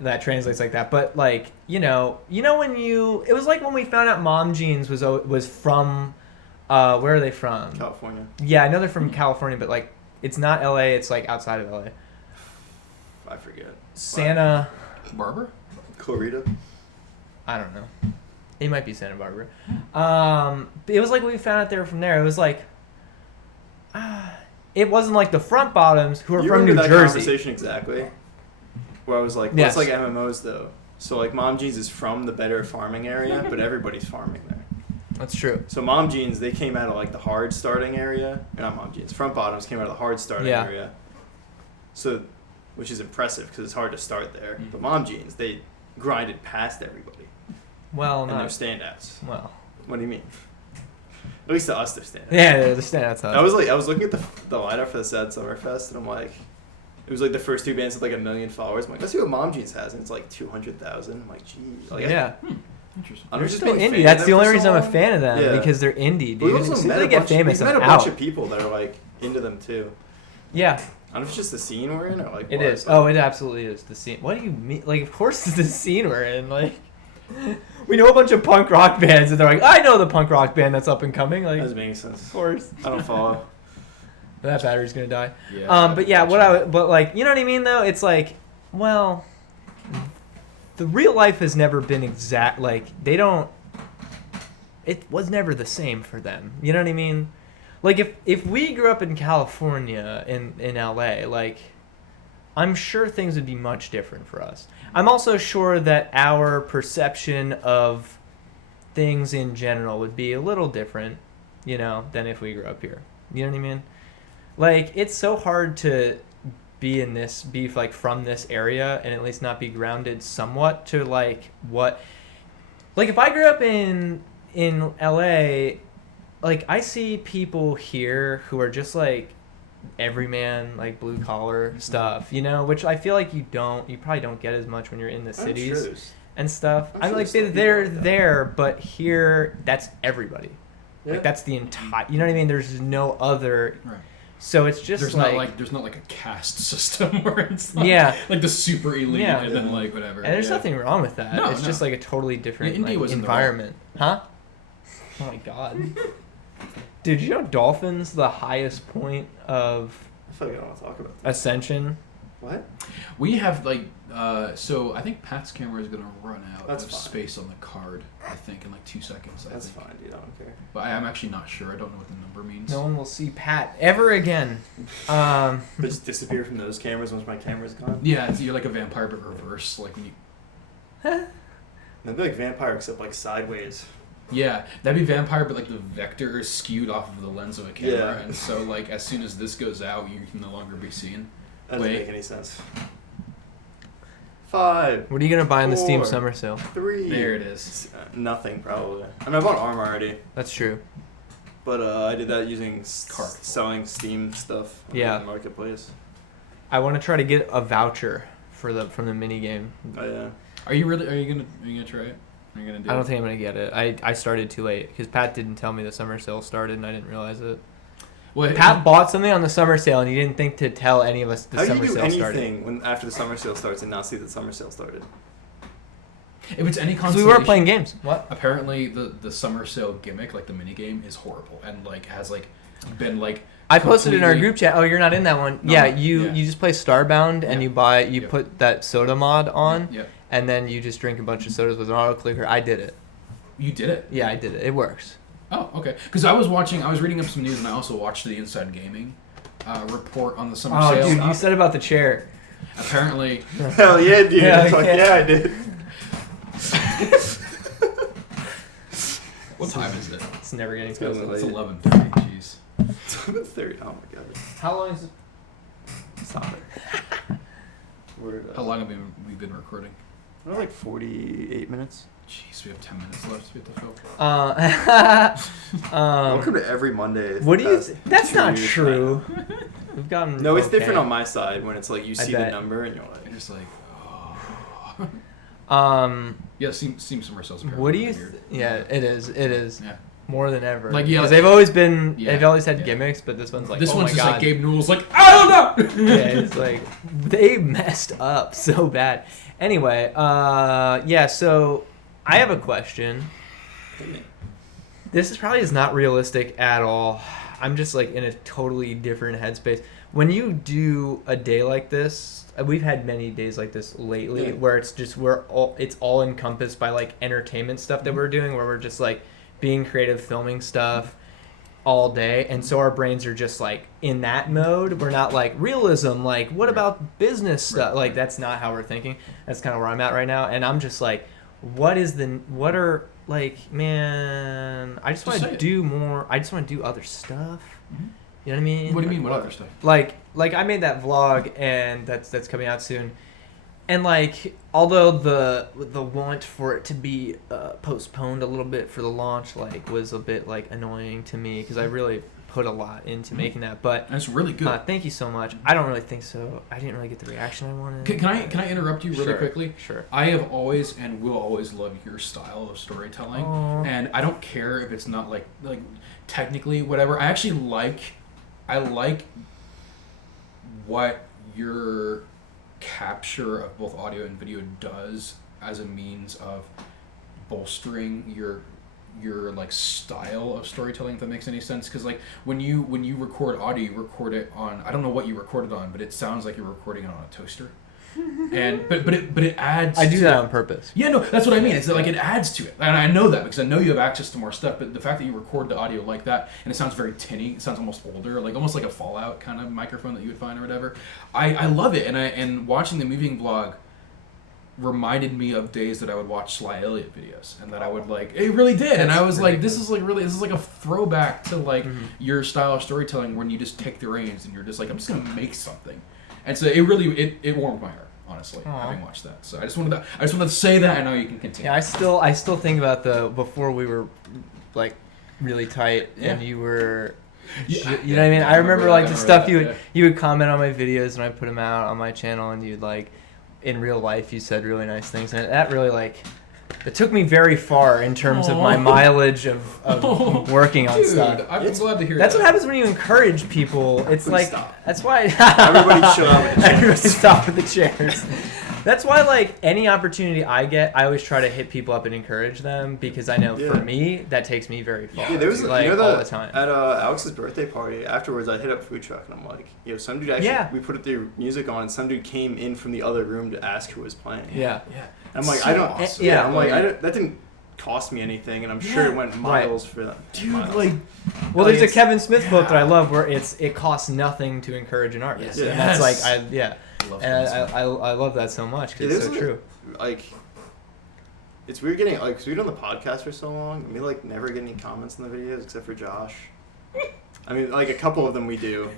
that translates like that. But like you know when it was like when we found out Mom Jeans was from where are they from? California. Yeah, I know they're from California, but like it's not LA. It's like outside of LA. I forget. Santa Barbara? Clarita? I don't know. It might be Santa Barbara. It was like we found out they were from there. It was like, it wasn't like the front bottoms who are from New that Jersey. Conversation exactly. Where I was like, that's like MMOs though. So like Mom Jeans is from the better farming area, but everybody's farming there. That's true. So Mom Jeans, they came out of like the hard starting area. Not Mom Jeans. Front bottoms came out of the hard starting area. So, which is impressive because it's hard to start there. But Mom Jeans, they grinded past everybody. Well, and they're standouts. Well, what do you mean? At least to us, they're standouts. Yeah, they're the standouts. I was looking at the lineup for the Sad Summerfest, and I'm like, it was like the first 2 bands with like 1 million followers. I'm like, let's see what Mom Jeans has, and it's like 200,000. I'm like, geez. Like, Interesting. I'm they're just still indie. That's the only reason I'm a fan of them, because they're indie, dude. As soon as they get famous, we met a bunch of people that are like into them too. Yeah. I don't know if it's just the scene we're in or like. It is. Oh, it absolutely is the scene. What do you mean? Like, of course it's the scene we're in. Like, we know a bunch of punk rock bands, and they're like, I know the punk rock band that's up and coming. Like, that doesn't make sense. Of course. I don't follow. That battery's gonna die. Yeah. But yeah, but like, you know what I mean though? It's like, well, the real life has never been exact. Like, it was never the same for them. You know what I mean? Like, if we grew up in California, in LA, like, I'm sure things would be much different for us. I'm also sure that our perception of things in general would be a little different, you know, than if we grew up here. You know what I mean? Like, it's so hard to be like from this area and at least not be grounded somewhat to like what, like if I grew up in LA, like I see people here who are just like everyman, like blue collar stuff, you know, which I feel like you probably don't get as much when you're in the cities and stuff. I'm like they're there, but here that's everybody. Yeah. Like that's the entire, you know what I mean? There's no other. Right. So it's just there's not like a caste system where it's like, like the super elite and then like whatever. And there's nothing wrong with that. No, it's just like a totally different like, environment. Huh? Oh my god. Dude, you know Dolphin's the highest point of I feel like I don't want to talk about that. Ascension? What? We have like so I think Pat's camera is gonna run out of fine. space on the card, I think, in like 2 seconds. That's fine, dude, I don't care. But I'm actually not sure. I don't know what the number means. No one will see Pat ever again. But just disappear from those cameras once my camera's gone? Yeah, you're like a vampire but reverse, like when you That'd be like vampire except like sideways. Yeah, that'd be vampire, but like the vector is skewed off of the lens of a camera, and so like as soon as this goes out, you can no longer be seen. That doesn't make any sense. 5. What are you gonna buy in the Steam summer sale? 3. There it is. Nothing probably. I mean, I bought ARM already. That's true. But I did that using selling Steam stuff. On the marketplace. I want to try to get a voucher from the mini game. Oh yeah. Are you gonna try it? Are you gonna do I don't think I'm gonna get it. I started too late because Pat didn't tell me the summer sale started and I didn't realize it. Well, Pat bought something on the summer sale and he didn't think to tell any of us the summer sale started. How do you do anything when after the summer sale starts and not see that the summer sale started? If it's any Because consolation, we weren't playing games. What? Apparently, the summer sale gimmick, like the mini game, is horrible and like has like been like. I posted in our group chat. Oh, you're not in that one. No, Yeah, you just play Starbound and you put that soda mod on, and then you just drink a bunch of sodas with an auto clicker. I did it. You did it? Yeah, I did it. It works. Oh, okay. Because I was reading up some news, and I also watched the Inside Gaming report on the summer sale. Oh, dude, you said about the chair. Apparently. Hell yeah, dude. I did. What time is it? It's never getting closer. It's 11:30. Jeez. It's 11:30. Oh my god. How long is it? Stop it. How long have we been recording? We're like 48 minutes. Jeez, we have 10 minutes left. We have to film. Welcome to every Monday. What do you? That's not true. We've gotten. No, it's different on my side when it's like you see the number and you're just like, oh. Yeah, seems some ourselves. What do you? Yeah, it is. It is. Yeah. More than ever. Like yeah, because they've always been. They've always had gimmicks, but this one's like. This one's my just God. like Gabe Newell's like I don't know. Yeah, it's like they messed up so bad. Anyway, yeah. So I have a question. This is not realistic at all. I'm just like in a totally different headspace. When you do a day like this, we've had many days like this lately, where it's just it's all encompassed by like entertainment stuff that we're doing, where we're just like being creative, filming stuff all day, and so our brains are just like in that mode. We're not like realism, like what about business stuff? Like that's not how we're thinking. That's kind of where I'm at right now, and I'm just like, what are like, man, I just want to do more. I just want to do other stuff. Mm-hmm. You know what I mean? What do you mean? What other stuff? Like I made that vlog, and that's coming out soon. And like, although the want for it to be postponed a little bit for the launch, like, was a bit like annoying to me because I really put a lot into making that. But that's really good. Thank you so much. I don't really think so. I didn't really get the reaction I wanted. Can I interrupt you really quickly? Sure. I have always and will always love your style of storytelling, and I don't care if it's not like technically whatever. I actually like what your capture of both audio and video does as a means of bolstering your like style of storytelling, if that makes any sense. Because like when you record audio, you record it on, I don't know what you recorded on, but it sounds like you're recording it on a toaster. And but it adds. I do that on purpose. Yeah, no, that's what I mean. It's like it adds to it, and I know that because I know you have access to more stuff. But the fact that you record the audio like that, and it sounds very tinny, it sounds almost older, like almost like a Fallout kind of microphone that you would find or whatever. I love it, and watching the moving vlog reminded me of days that I would watch Sly Elliott videos, and that I would like. It really did, and I was like, this is like a throwback to like your style of storytelling when you just take the reins and you're just like, I'm just gonna make something. And so it really it warmed my heart, honestly, having watched that. So I just wanted to say that. I know you can continue. Yeah, I still think about before we were like really tight and you were. You know what I mean? I remember like the stuff you would comment on my videos when I put them out on my channel, and you'd like in real life you said really nice things, and that really like. It took me very far in terms of my mileage of working on stuff. I'm glad to hear that's that. What happens when you encourage people. It's Please like stop. That's why Everybody shut up. Everybody stop with the chairs. That's why like any opportunity I get, I always try to hit people up and encourage them, because I know for me that takes me very far. Yeah, there was like all the time. At Alex's birthday party. Afterwards, I hit up food truck and I'm like, some dude actually. We put the music on, and some dude came in from the other room to ask who was playing. Yeah. And I'm like, so I don't. Awesome. Yeah, I'm like, that didn't cost me anything, and I'm sure it went miles for them. Dude, miles. like, well, there's a Kevin Smith book that I love where it costs nothing to encourage an artist. Yes. And that's like I love that so much because it's so true. Like, it's weird getting like, cause we've done the podcast for so long, and we like never get any comments in the videos except for Josh. I mean, like a couple of them we do,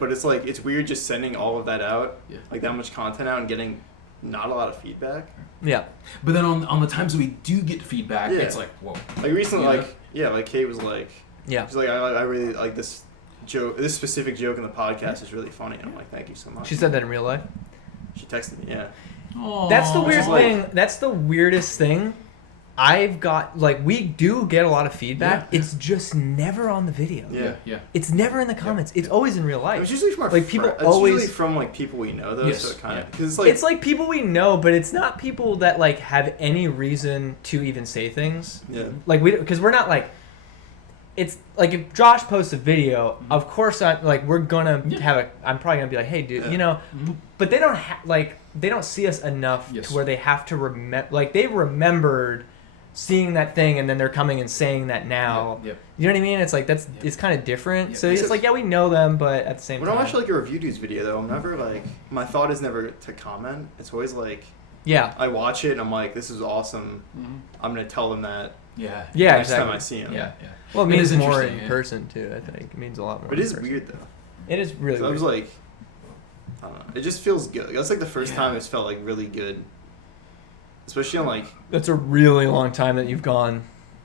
but it's like it's weird just sending all of that out, like that much content out, and getting not a lot of feedback. Yeah. But then on the times that we do get feedback, it's like, whoa. Like recently, like Kate was like, she's like, I really like this joke, this specific joke in the podcast is really funny. And I'm like, thank you so much. She said that in real life? She texted me, Aww. That's the weird thing. That's the weirdest thing I've got, like, we do get a lot of feedback. Yeah. It's just never on the video. Yeah. It's never in the comments. It's always in real life. It's usually from usually from, like, people we know, though, so it kind of... Cause it's like people we know, but it's not people that, like, have any reason to even say things. Yeah. Like, because we're not, like... It's, like, if Josh posts a video, of course, we're gonna have a... I'm probably gonna be like, hey, dude, you know... But they don't, they don't see us enough to where they have to remember... Like, they remembered... seeing that thing and then they're coming and saying that now. You know what I mean? It's like it's kind of different. So it's like we know them, but at the same time. When I watch like a review dude's video though, I'm never like my thought is never to comment. It's always like I watch it and I'm like, this is awesome. I'm gonna tell them that. Next time I see them. Well, it means more in person too. I think it means a lot more. But it is weird though. It is really weird. I was like, I don't know. It just feels good. That's like the first time it's felt like really good. Especially on like... That's a really long time that you've gone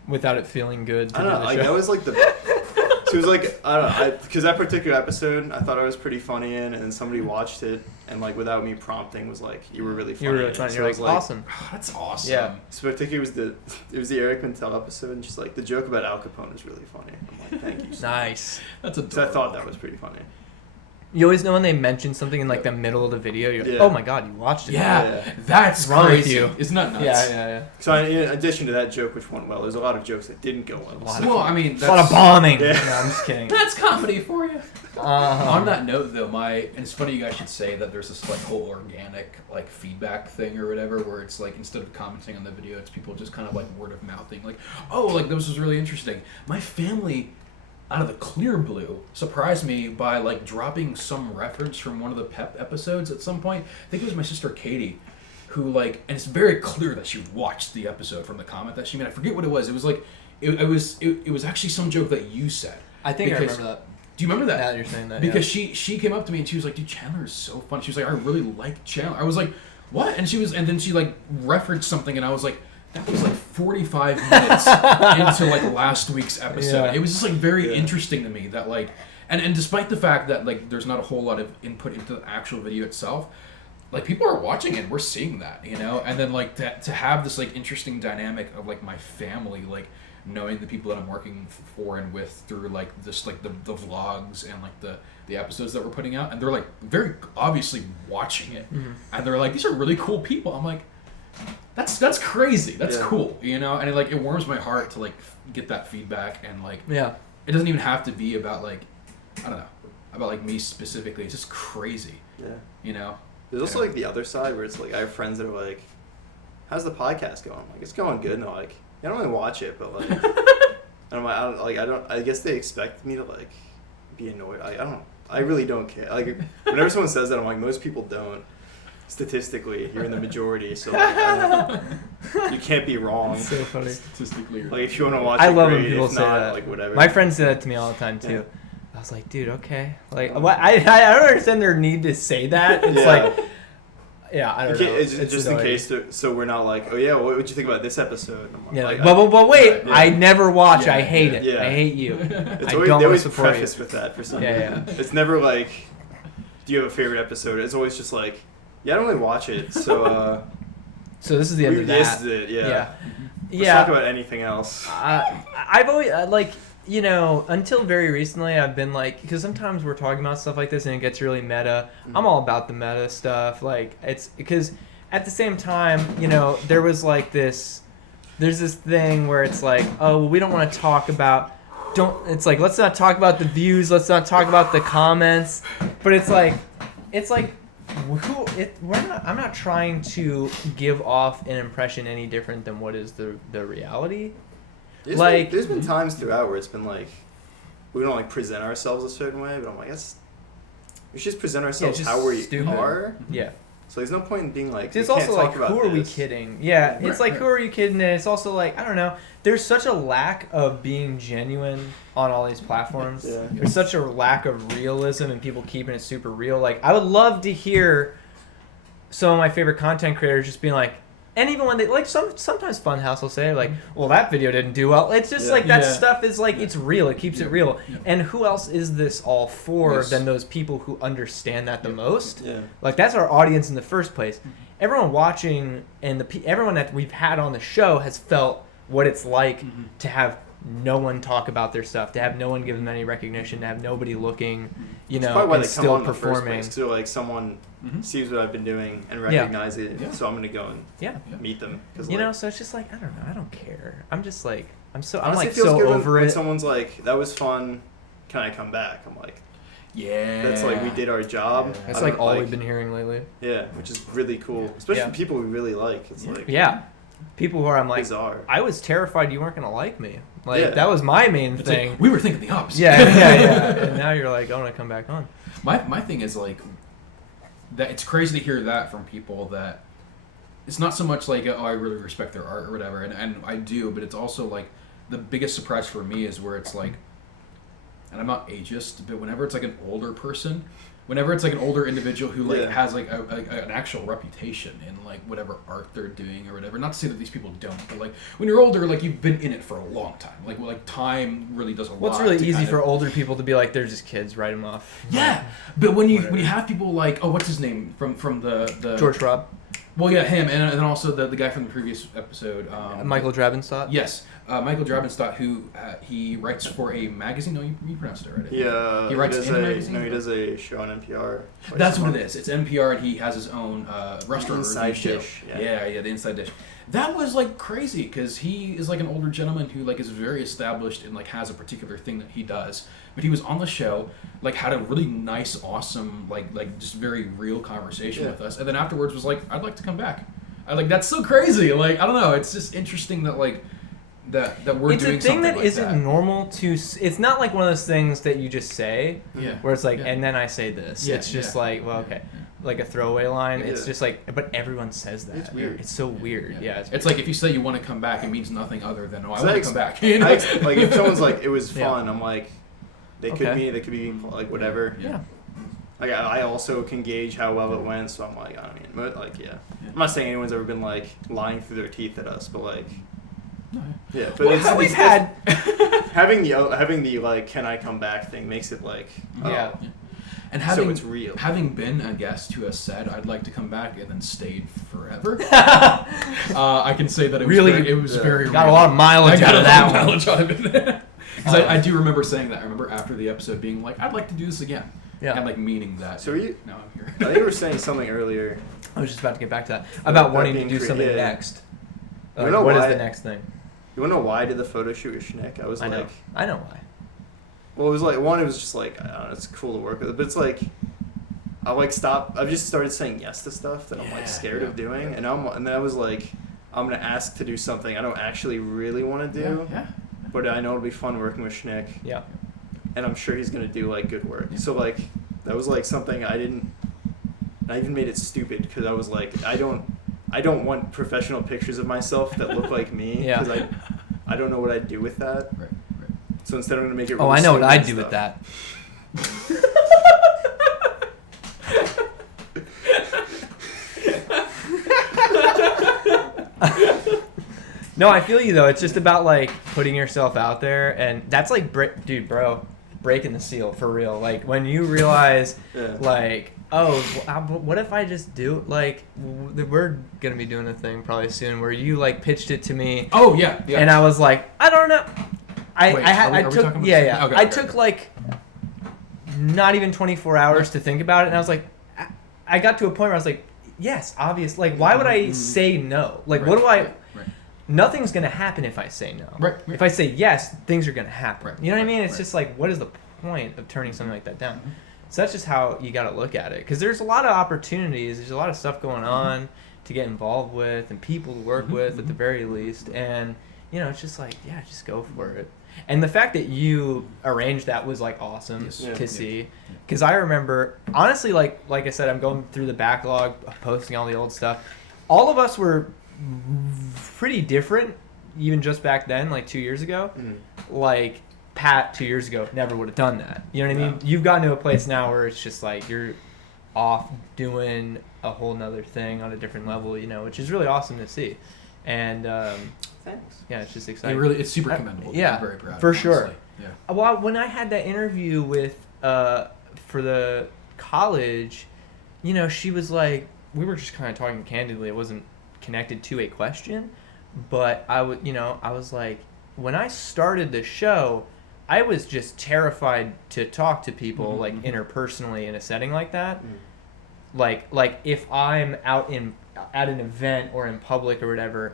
without it feeling good. I don't know. Like, that was like the... So it was like, I don't know. Because that particular episode, I thought I was pretty funny in, and then somebody watched it, and like without me prompting was like, you were really funny. You were really funny. So you're like, awesome. That's awesome. Yeah. So particularly it was the Eric Mintel episode, and she's like, the joke about Al Capone is really funny. I'm like, thank you so nice. Much. That's adorable. So I thought that was pretty funny. You always know when they mention something in like the middle of the video, you're like, oh my god, you watched it. That's wrong crazy. with you. Isn't that nuts? Yeah. So in addition to that joke, which went well, there's a lot of jokes that didn't go well. Well, I mean, that's a lot of bombing. Yeah. No, I'm just kidding. That's comedy for you. On that note, though, and it's funny you guys should say that there's this like whole organic like feedback thing or whatever, where it's like instead of commenting on the video, it's people just kind of like word of mouthing, like, oh, like this was really interesting. My family, out of the clear blue, surprised me by like dropping some reference from one of the Pep episodes at some point. I think it was my sister Katie, who like, and it's very clear that she watched the episode from the comment that she made. I forget what it was. It was like, it was actually some joke that you said. I think I remember that. Do you remember that? Now that you're saying that, because she came up to me and she was like, "Dude, Chandler is so funny." She was like, "I really like Chandler." I was like, "What?" And then she like referenced something, and I was like, that was like 45 minutes into like last week's episode. Yeah. It was just like very interesting to me that like, and despite the fact that like there's not a whole lot of input into the actual video itself, like people are watching it, and we're seeing that, you know. And then like to have this like interesting dynamic of like my family, like knowing the people that I'm working for and with through like this like the vlogs and like the episodes that we're putting out, and they're like very obviously watching it, and they're like, these are really cool people. I'm like, that's crazy. That's cool, you know. And it warms my heart to like get that feedback, and like it doesn't even have to be about like, I don't know, about like me specifically. It's just crazy. You know. There's also like the other side where it's like I have friends that are like, how's the podcast going? I'm like, it's going good. And they're like, I don't really watch it, but like, and I'm like, I guess they expect me to like be annoyed. I don't. I really don't care. Like whenever someone says that, I'm like, most people don't. Statistically, you're in the majority, so like, you can't be wrong. It's so funny. Statistically, like if you want to watch, I it, love great. when people if say not, that. Like whatever. My friends say that to me all the time too. I was like, dude, okay. Like, what? I don't understand their need to say that. It's like, I don't know. It's just annoying. In case, so we're not like, oh yeah, what would you think about this episode? Like, but wait, I never watch. I hate it. I hate you. It's always, they always preface with that for some reason. It's never like, do you have a favorite episode? It's always just like, I don't really watch it, so. So this is the end of that. This is it, Let's talk about anything else. I've always like, you know, until very recently, I've been like, because sometimes we're talking about stuff like this and it gets really meta. I'm all about the meta stuff. Like, it's because at the same time, you know, there's this thing where it's like, oh, well, we don't want to talk about, it's like, let's not talk about the views, let's not talk about the comments. But it's like, I'm not trying to give off an impression any different than what is the reality. There's been times throughout where it's been like, we don't like present ourselves a certain way, but I'm like, we should just present ourselves how we are. Yeah. So there's no point in being like, it's also like, who are we kidding? Yeah, it's like, who are you kidding? And it's also like, I don't know. There's such a lack of being genuine on all these platforms. There's such a lack of realism and people keeping it super real. Like, I would love to hear some of my favorite content creators just being like, and even when they like sometimes Funhouse will say like, well, that video didn't do well. It's just like that stuff is like, it's real. It keeps it real. And who else is this all for than those people who understand that the most? Like, that's our audience in the first place. everyone watching and everyone that we've had on the show has felt what it's like to have no one talk about their stuff, to have no one give them any recognition, to have nobody looking, you know, and still performing. So like someone sees what I've been doing and recognize it, so I'm gonna go and meet them. You know, so it's just like, I don't know, I don't care. I'm just like, I'm so over when it. Someone's like, that was fun, can I come back? I'm like, yeah. That's like, we did our job. Yeah. That's like all we've been hearing lately. Yeah, which is really cool, especially people we really like. It's like people who are, I'm like, bizarre. I was terrified you weren't gonna like me. Like that was my main thing. Like, we were thinking the opposite. Yeah. And now you're like, I want to come back on. My thing is like that. It's crazy to hear that from people that it's not so much like, oh, I really respect their art or whatever, and I do, but it's also like the biggest surprise for me is where it's like, and I'm not ageist, but whenever it's like an older person, whenever it's like an older individual who like has like an actual reputation in like whatever art they're doing or whatever. Not to say that these people don't, but like when you're older, like you've been in it for a long time. Like time really does a lot. Well, it's really easy for older people to be like, they're just kids, write them off. Yeah, but when you have people like, oh, what's his name from the George Robb. Well, yeah, him, and then also the guy from the previous episode, Michael Drabenstadt. Yes. Michael Drabenstadt, who he writes for a magazine. No, you pronounced it right. Yeah, he writes in a magazine. No, he does a show on NPR. That's what it is. It's NPR, and he has his own restaurant Inside review Dish. show. Yeah, the Inside Dish. That was like crazy because he is like an older gentleman who like is very established and like has a particular thing that he does. But he was on the show, like had a really nice, awesome, like just very real conversation with us, and then afterwards was like, I'd like to come back. I like that's so crazy. Like I don't know, it's just interesting that like. That we're doing something like that. It's a thing that isn't normal to... It's not like one of those things that you just say, where it's like, and then I say this. Yeah, it's just like, well, okay. Like a throwaway line. It's just like, but everyone says that. It's weird. It's so weird. Yeah. It's like if you say you want to come back, it means nothing other than, oh, I want to come back. You know? Like if someone's like, it was fun, I'm like, they could be like whatever. Yeah. Like I also can gauge how well it went, so I'm like, I mean, like, I'm not saying anyone's ever been like lying through their teeth at us, but like, yeah, but well, we've had having the like, can I come back thing makes it like, and having, so it's real. Having been a guest who has said I'd like to come back and then stayed forever, I can say that it was very got real. a lot of mileage out of that one. Because I do remember saying that. I remember after the episode being like, I'd like to do this again. Yeah. And like meaning that. So you? Now I'm here. I think you were saying something earlier. I was just about to get back to that about wanting to do something next. What is the next thing? You wanna know why I did the photo shoot with Schnick? I know why. Well, it was like, one, it was just like, I don't know, it's cool to work with, but it's like, I've just started saying yes to stuff that I'm like scared of doing, and then I was like, I'm gonna ask to do something I don't actually really want to do, but I know it'll be fun working with Schnick. Yeah. And I'm sure he's gonna do like good work. So like, that was like something I even made it stupid because I was like, I don't want professional pictures of myself that look like me because I don't know what I'd do with that. Right. So instead I'm going to make it really I know what I'd do with that. No, I feel you though. It's just about like putting yourself out there, and that's like breaking the seal for real. Like when you realize like, oh, what if I just do like we're gonna be doing a thing probably soon where you like pitched it to me. Oh yeah. And I was like, I don't know. I took like not even 24 hours to think about it, and I was like, I got to a point where I was like, yes, obvious. Like, why would I say no? Like, what do I? Nothing's gonna happen if I say no. Right. If I say yes, things are gonna happen. You know what I mean? It's just like, what is the point of turning something like that down? So that's just how you got to look at it. Because there's a lot of opportunities. There's a lot of stuff going on to get involved with and people to work with at the very least. And, you know, it's just like, just go for it. And the fact that you arranged that was, like, awesome to see. Because I remember, honestly, like I said, I'm going through the backlog, posting all the old stuff. All of us were pretty different, even just back then, like 2 years ago. Like, Pat 2 years ago never would have done that. You know what I mean? You've gotten to a place now where it's just like you're off doing a whole nother thing on a different level, you know, which is really awesome to see. And thanks. Yeah, it's just exciting. It's super commendable. I'm very proud. For sure. Honestly. Yeah. Well, when I had that interview with for the college, you know, she was like, we were just kind of talking candidly. It wasn't connected to a question, but I was like, when I started the show, I was just terrified to talk to people like interpersonally in a setting like that. Like if I'm out at an event or in public or whatever,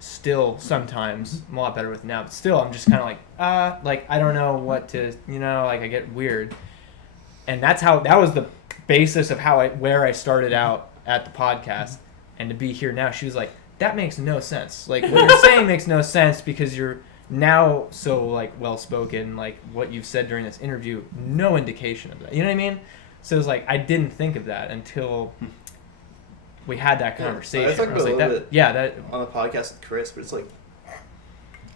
still sometimes I'm a lot better with it now, but still I'm just kind of like I don't know what to, like I get weird. And that was the basis of where I started out at the podcast. And to be here now, she was like, that makes no sense. Like what you're saying makes no sense because you're now so like well spoken, like what you've said during this interview, no indication of that. You know what I mean? So it was like I didn't think of that until we had that conversation. I talked about like, a little bit that on the podcast with Chris, but it's like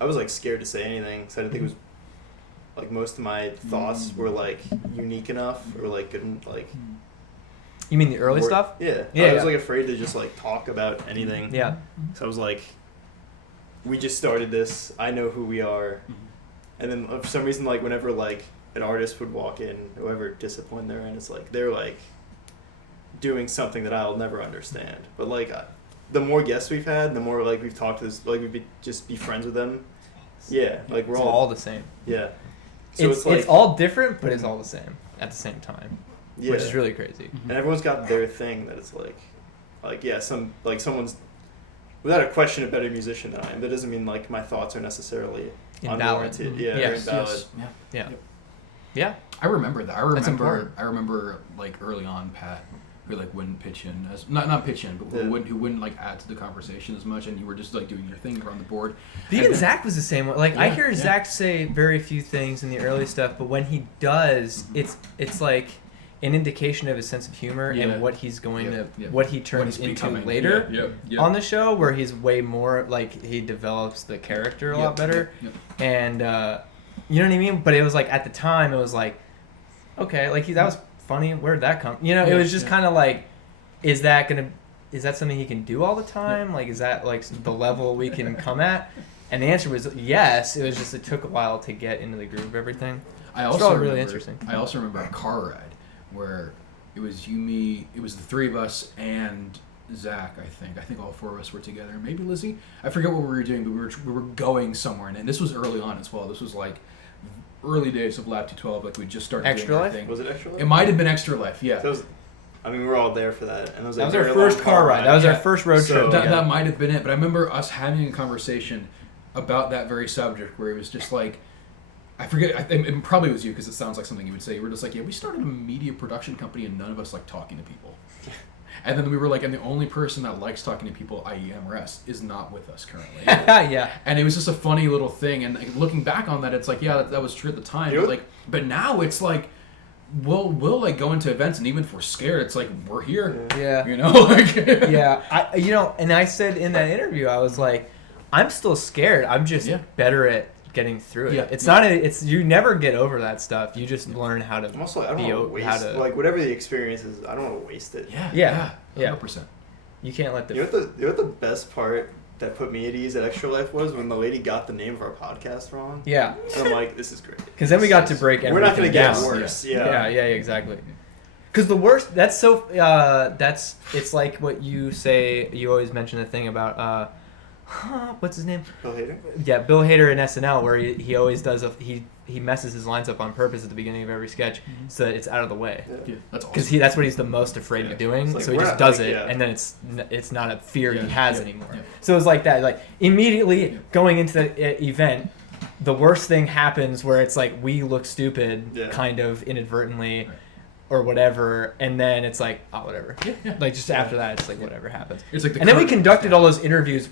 I was like scared to say anything, so I didn't think it was like most of my thoughts were like unique enough or like good like. You mean the early stuff? Yeah. I was like afraid to just like talk about anything. Yeah. So I was like, we just started this. I know who we are, and then for some reason, like whenever like an artist would walk in, whoever discipline they're in, it's like they're like doing something that I'll never understand. But like the more guests we've had, the more like we've talked to this, like we'd just be friends with them. Yeah, like we're all the same. Yeah. So it's like, all different, but it's all the same at the same time. Yeah. Which is really crazy. And everyone's got their thing that it's like yeah, someone's without a question a better musician than I am. That doesn't mean like my thoughts are necessarily unwarranted. Yeah, yes. they're invalid. Yeah. Yeah. I remember that. I remember like early on, Pat, who like wouldn't pitch in as not pitch in, but who wouldn't like add to the conversation as much, and you were just like doing your thing around the board. Even Zach was the same way. Like I hear Zach say very few things in the early stuff, but when he does, it's like an indication of his sense of humor and what he's going to what he turns into later on the show, where he's way more like he develops the character a lot better. And you know what I mean? But it was like at the time it was like, okay, like that was funny. Where'd that come? It was just kind of like, is that something he can do all the time? Like, is that like the level we can come at? And the answer was yes. It was just it took a while to get into the groove of everything. I also really interesting. I also remember a car ride where it was you, me, it was the three of us and Zach. I think all four of us were together. Maybe Lizzie. I forget what we were doing, but we were going somewhere, and this was early on as well. This was like early days of Lab 212, like we just started Extra doing our Life? thing. Was it Extra Life? It might have been Extra Life, yeah. We were all there for that, and that was our first car ride. That was our first road trip. That might have been it, but I remember us having a conversation about that very subject, where it was just like, I forget, it probably was you, because it sounds like something you would say. You were just like, yeah, we started a media production company, and none of us like talking to people. And then we were like, and the only person that likes talking to people, i.e. MRS, is not with us currently. Yeah. And it was just a funny little thing. And like, looking back on that, it's like, yeah, that was true at the time. But, like, but now it's like, we'll like go into events, and even if we're scared, it's like, we're here. Yeah. Like, yeah. And I said in that interview, I was like, I'm still scared. I'm just better at getting through it. It's you never get over that stuff. You just learn how to. Also, I don't want to waste like whatever the experience is. I don't want to waste it. Yeah. 100%. You can't let the. You know what the best part that put me at ease at Extra Life was when the lady got the name of our podcast wrong. Yeah. And I'm like, this is great. Because then we got to break everything. We're not going to get down. worse. Yeah, exactly. Because the worst. That's so. It's like what you say. You always mention the thing about. What's his name? Bill Hader? Yeah, Bill Hader in SNL, where he always does he messes his lines up on purpose at the beginning of every sketch so that it's out of the way. Yeah, that's awesome. Because that's what he's the most afraid of doing, like, so he just does it, and then it's not a fear he has anymore. Yeah. So it's like that. Like immediately going into the event, the worst thing happens where it's like we look stupid, kind of inadvertently. Right. Or whatever, and then it's like, oh, whatever. Like just after that, it's like whatever happens. It's like and then we conducted all those interviews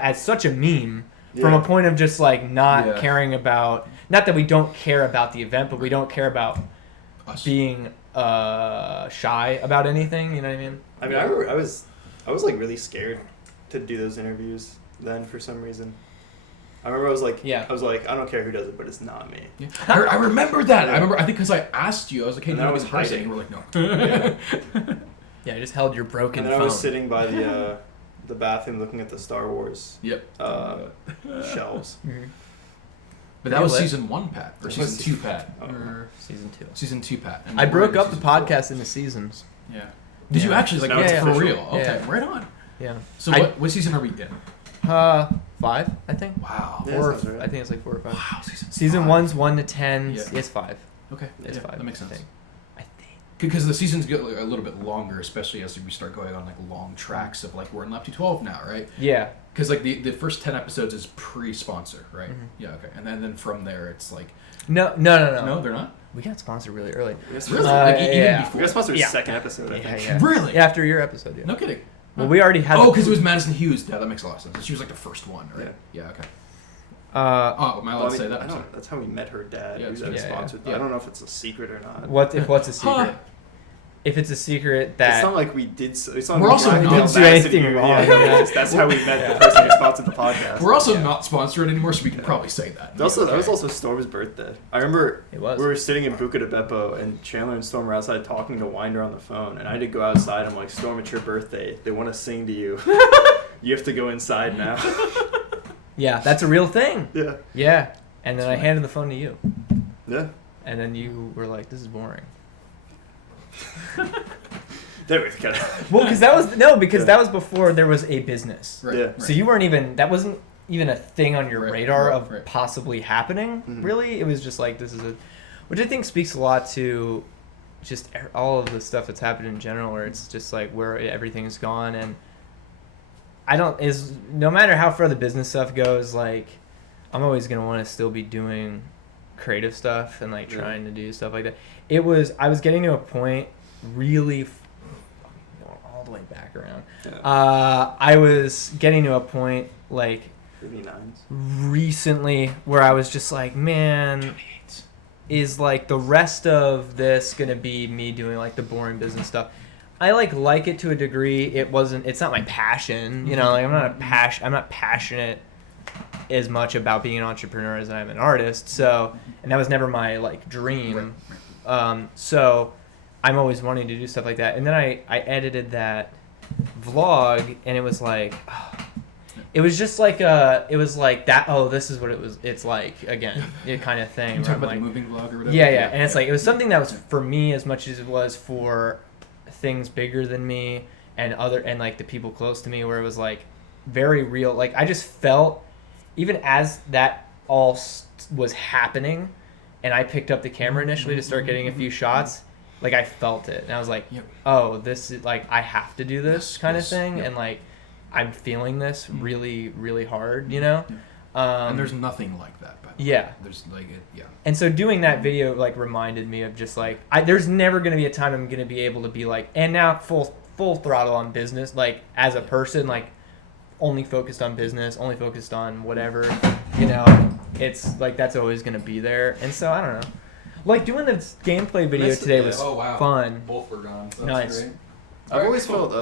as such a meme from a point of just like not caring about, not that we don't care about the event, but we don't care about us being shy about anything. You know what I mean? I mean, I remember I was like really scared to do those interviews then for some reason. I remember I was like, I don't care who does it, but it's not me. Yeah. I remember that. I think because I asked you, I was like, hey, and no, I it's was hiding. hiding. You were like, no. I just held your broken and then phone. I was sitting by the bathroom looking at the Star Wars shelves. Mm-hmm. But that was season 1, Pat, or season 2, Pat, or season 2. Season 2, Pat. I broke up the podcast into seasons. Yeah. Did you actually like? Now it's for official. real? Okay, right on. Yeah. So what season are we in? 5, I think. Wow. Yeah, 4. sounds right. I think it's like 4 or 5. Wow. Season 5. 1's 1 to 10. Yeah. It's 5. Okay. It's 5. That makes sense. I think. Because the seasons get a little bit longer, especially as we start going on like long tracks of like we're in lap 212 now, right? Yeah. Because like the first 10 episodes is pre-sponsor, right? Mm-hmm. Yeah. Okay. And then from there it's like No, they're not. We got sponsored really early. Really? Like, even yeah. before? We got sponsored Yeah. second episode, I think. Yeah. Really? Yeah, after your episode, yeah. No kidding. Well, we already had. Oh, because it was Madison Hughes. Yeah, that makes a lot of sense. She was like the first one, right? Yeah. Yeah. Okay. Uh, Am I allowed to say that? I don't, that's how we met her dad. Yeah, Who's yeah, sponsored. yeah. I don't know if it's a secret or not. what's a secret? If it's a secret that It's not like we did. It's not We're like also we not didn't do anything wrong. Yeah, that's how we met the person who sponsored the podcast. We're also not sponsored anymore, so we can probably say that. That was Okay. also Storm's birthday. I remember It was. we were sitting in Buca de Beppo, and Chandler and Storm were outside talking to Winder on the phone, and I had to go outside. I'm like, Storm, it's your birthday. They want to sing to you. You have to go inside now. Yeah, that's a real thing. Yeah. Yeah, and then I handed the phone to you, Yeah. and then you were like, "This is boring." There we go. Well, because that was before there was a business. Right. Yeah. Right. So you weren't even. That wasn't even a thing on your Right, radar right, of right. possibly happening. Mhm. Really, it was just like this is a, which I think speaks a lot to, just all of the stuff that's happened in general, where it's just like where everything is gone, and no matter how far the business stuff goes, like I'm always gonna want to still be doing creative stuff and like trying to do stuff like that. I was getting to a point really. Going all the way back around. Yeah. I was getting to a point like 59s. recently where I was just like, man, is like the rest of this gonna be me doing like the boring business stuff? I like it to a degree. It's not my passion, you know. Like I'm not passionate as much about being an entrepreneur as I am an artist. So, and that was never my like dream. So I'm always wanting to do stuff like that. And then I edited that vlog, and it was like, it was just like it was like that. Oh, this is what it was. It's like again, it kind of thing. You talk about like, the moving vlog or whatever. yeah. And it's like it was something that was for me as much as it was for things bigger than me and like the people close to me, where it was like very real. Like I just felt, even as that all was happening, and I picked up the camera initially to start getting a few shots. Like I felt it, and I was like, "Oh, this is like I have to do this kind of thing," and like I'm feeling this really, really hard, you know. And there's nothing like that. By the way. Yeah. There's like it. Yeah. And so doing that video like reminded me of just like there's never gonna be a time I'm gonna be able to be like, and now full throttle on business, like as a person, like only focused on business, only focused on whatever, you know. It's like that's always gonna be there, and so I don't know. Like doing the gameplay video today was fun. Both were gone. That's Nice. Great. I've always felt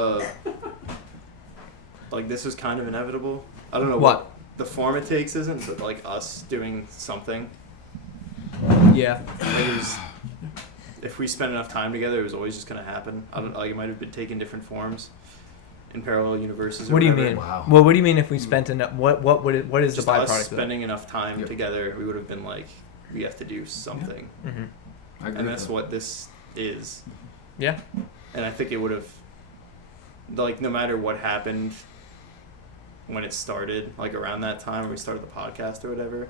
like this was kind of inevitable. I don't know What? the form it takes isn't, but like us doing something. Yeah. Like it was, if we spent enough time together, it was always just gonna happen. I don't like it might have been taking different forms in parallel universes. Or What do you whatever. mean? Wow. Well, what do you mean if we spent enough? What is Just the byproduct us of that? spending enough time together, we would have been like, we have to do something, Mm-hmm. I agree and with that's that. what this is. Yeah. And I think it would have, like, no matter what happened when it started, like around that time when we started the podcast or whatever,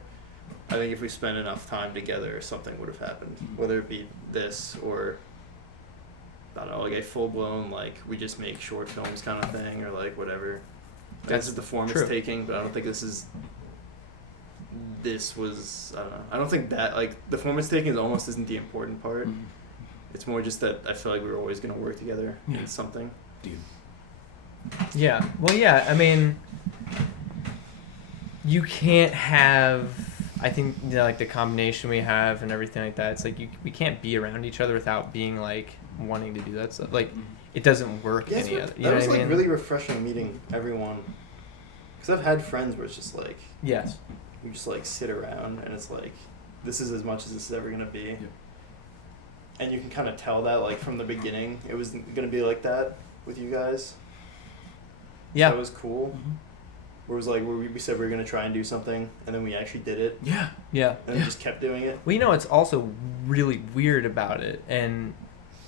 I think if we spent enough time together, something would have happened. Whether it be this or, I don't know, like a full-blown, like, we just make short films kind of thing, or like whatever. Like, That's this is the form true. it's taking, but I don't think this was, I don't know. I don't think that, like, the form it's taking almost isn't the important part. Mhm. It's more just that I feel like we were always going to work together in something. Dude. Yeah. Well, yeah. I mean, you can't have. I think like the combination we have and everything like that. It's like we can't be around each other without being like wanting to do that stuff. Like it doesn't work Yeah, any other. You that know was what I like mean? really refreshing meeting everyone. Because I've had friends where it's just like, Yes. you just like sit around and it's like, this is as much as this is ever going to be. Yeah. And you can kind of tell that like from the beginning it was going to be like that with you guys. Yeah. So that was cool. Mm-hmm. Where it was like, where we said we were going to try and do something and then we actually did it. Yeah. Yeah. And we just kept doing it. Well, you know what's also really weird about it, and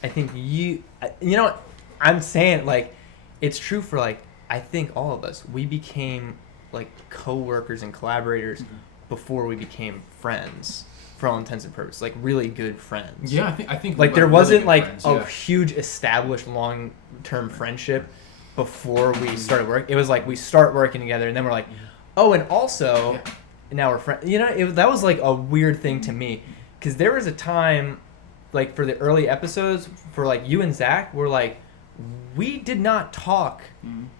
I think you know what? I'm saying, like, it's true for, like, I think all of us. We became, like, co-workers and collaborators before we became friends, for all intents and purposes. Like, really good friends. Yeah, I think like, there wasn't, really like, friends, a huge established long-term friendship before we started working. It was, like, we start working together, and then we're like, oh, and also, now we're friends. You know, that was, like, a weird thing to me. Because there was a time, like, for the early episodes, for, like, you and Zach were, like, we did not talk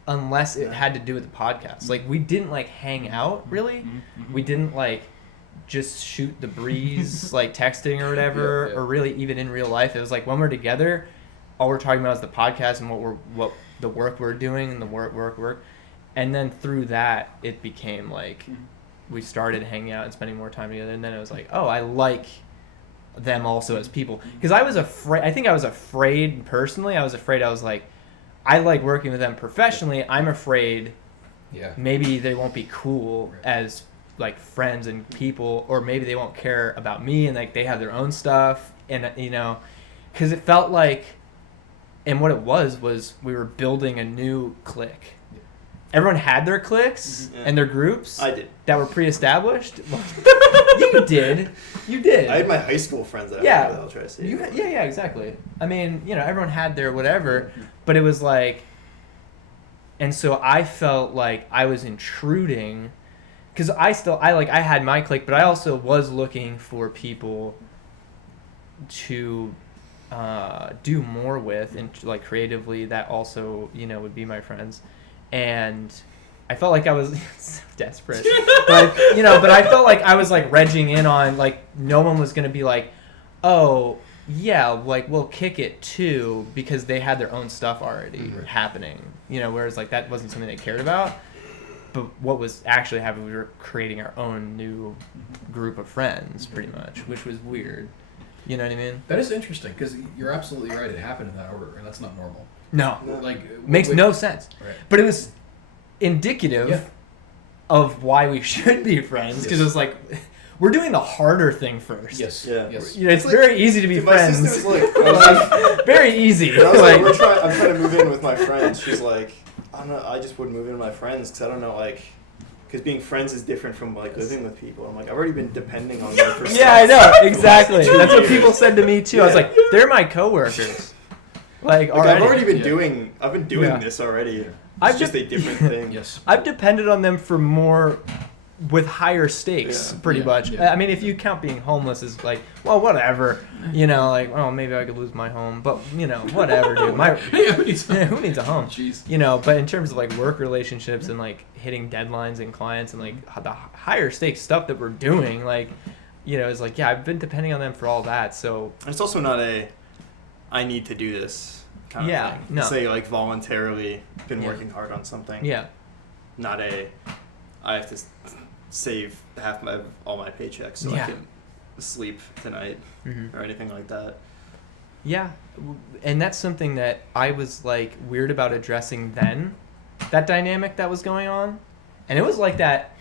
unless it had to do with the podcast. Like, we didn't, like, hang out, really. We didn't, like, just shoot the breeze, like, texting or whatever, or really even in real life. It was, like, when we're together, all we're talking about is the podcast and what the work we're doing and the work. And then through that, it became, like, we started hanging out and spending more time together. And then it was like, oh, I like them also as people, because I was afraid personally. I was like, I like working with them professionally. I'm afraid maybe they won't be cool as, like, friends and people, or maybe they won't care about me, and, like, they have their own stuff, and, you know, because it felt like, and what it was we were building a new clique. Everyone had their cliques and their groups. I did. That were pre-established. You did. I had my high school friends that I'll try to say. Yeah, exactly. I mean, you know, everyone had their whatever, but it was like, and so I felt like I was intruding, because I had my clique, but I also was looking for people to do more with, and, like, creatively, that also, you know, would be my friends. And I felt like I was so desperate, but I felt like I was, like, regging in on, like, no one was going to be like, oh yeah, like, we'll kick it too, because they had their own stuff already happening, you know, whereas, like, that wasn't something they cared about. But what was actually happening, we were creating our own new group of friends, pretty much, which was weird. You know what I mean? That is interesting, because you're absolutely right. It happened in that order, and that's not normal. No. Like, makes no sense. Right. But it was indicative of why we should be friends, because it was like, we're doing the harder thing first. Yes. Yeah. Yes. You know, it's very easy to be friends. My sister was like, very easy. I was like, I'm trying to move in with my friends. She's like, I don't know, I just wouldn't move in with my friends, because I don't know, like, because being friends is different from, like, living with people. I'm like, I've already been depending on them for Yeah, I know, exactly. That's what people said to me too. I was like, they're my coworkers. Like I've already been doing this already. It's just a different thing. Yes. I've depended on them for more, with higher stakes, pretty much. Yeah. I mean, if you count being homeless as, like, well, whatever. You know, like, oh, maybe I could lose my home, but, you know, whatever, dude. Who needs a home? Jeez. You know, but in terms of, like, work relationships and, like, hitting deadlines and clients and, like, the higher stakes stuff that we're doing, like, you know, it's like, yeah, I've been depending on them for all that. So it's also not I need to do this kind of thing. No. It's like voluntarily been working hard on something. Yeah. Not I have to save all my paychecks so I can sleep tonight or anything like that. Yeah, and that's something that I was, like, weird about addressing then, that dynamic that was going on. And it was like that,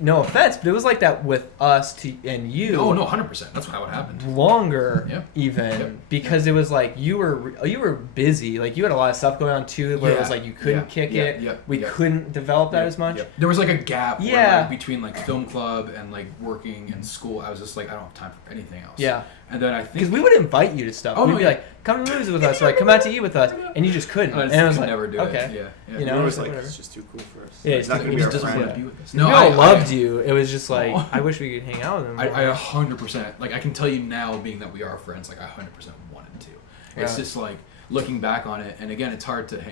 no offense, but it was like that with us and you. Oh, no, 100%. That's how it happened. Longer, even, because it was like you were busy. Like, you had a lot of stuff going on too, where it was like you couldn't kick it. We couldn't develop that as much. There was, like, a gap where, like, between, like, film club and, like, working and school. I was just like, I don't have time for anything else. Yeah. And then I think, because we would invite you to stuff. We'd be like, come to movies with us, or, like, come out to eat with us, and you just couldn't. and I was could like, never do okay. it. Yeah. You know, it was like, it's just too cool for us. Yeah, it's not going to be our doesn't want to friend. be with us. No, I loved you. It was just like, I wish we could hang out with him. I 100%, like, I can tell you now, being that we are friends, like, I 100% wanted to. It's just, like, looking back on it, and again, it's hard to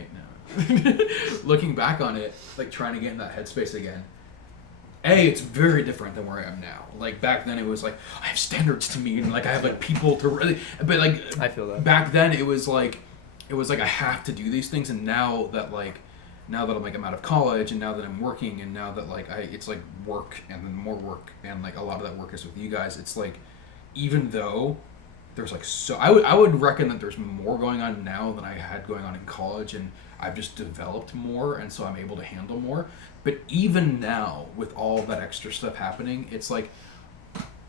looking back on it, like, trying to get in that headspace again. It's very different than where I am now. Like, back then it was like, I have standards to meet, and, like, I have, like, people to really, but, like, I feel that. Back then it was like I have to do these things, and now that I'm, like, I'm out of college, and now that I'm working, and now that, like, it's like work and then more work, and, like, a lot of that work is with you guys, it's like, even though there's, like, so I would reckon that there's more going on now than I had going on in college, and I've just developed more, and so I'm able to handle more. But even now, with all that extra stuff happening, it's like,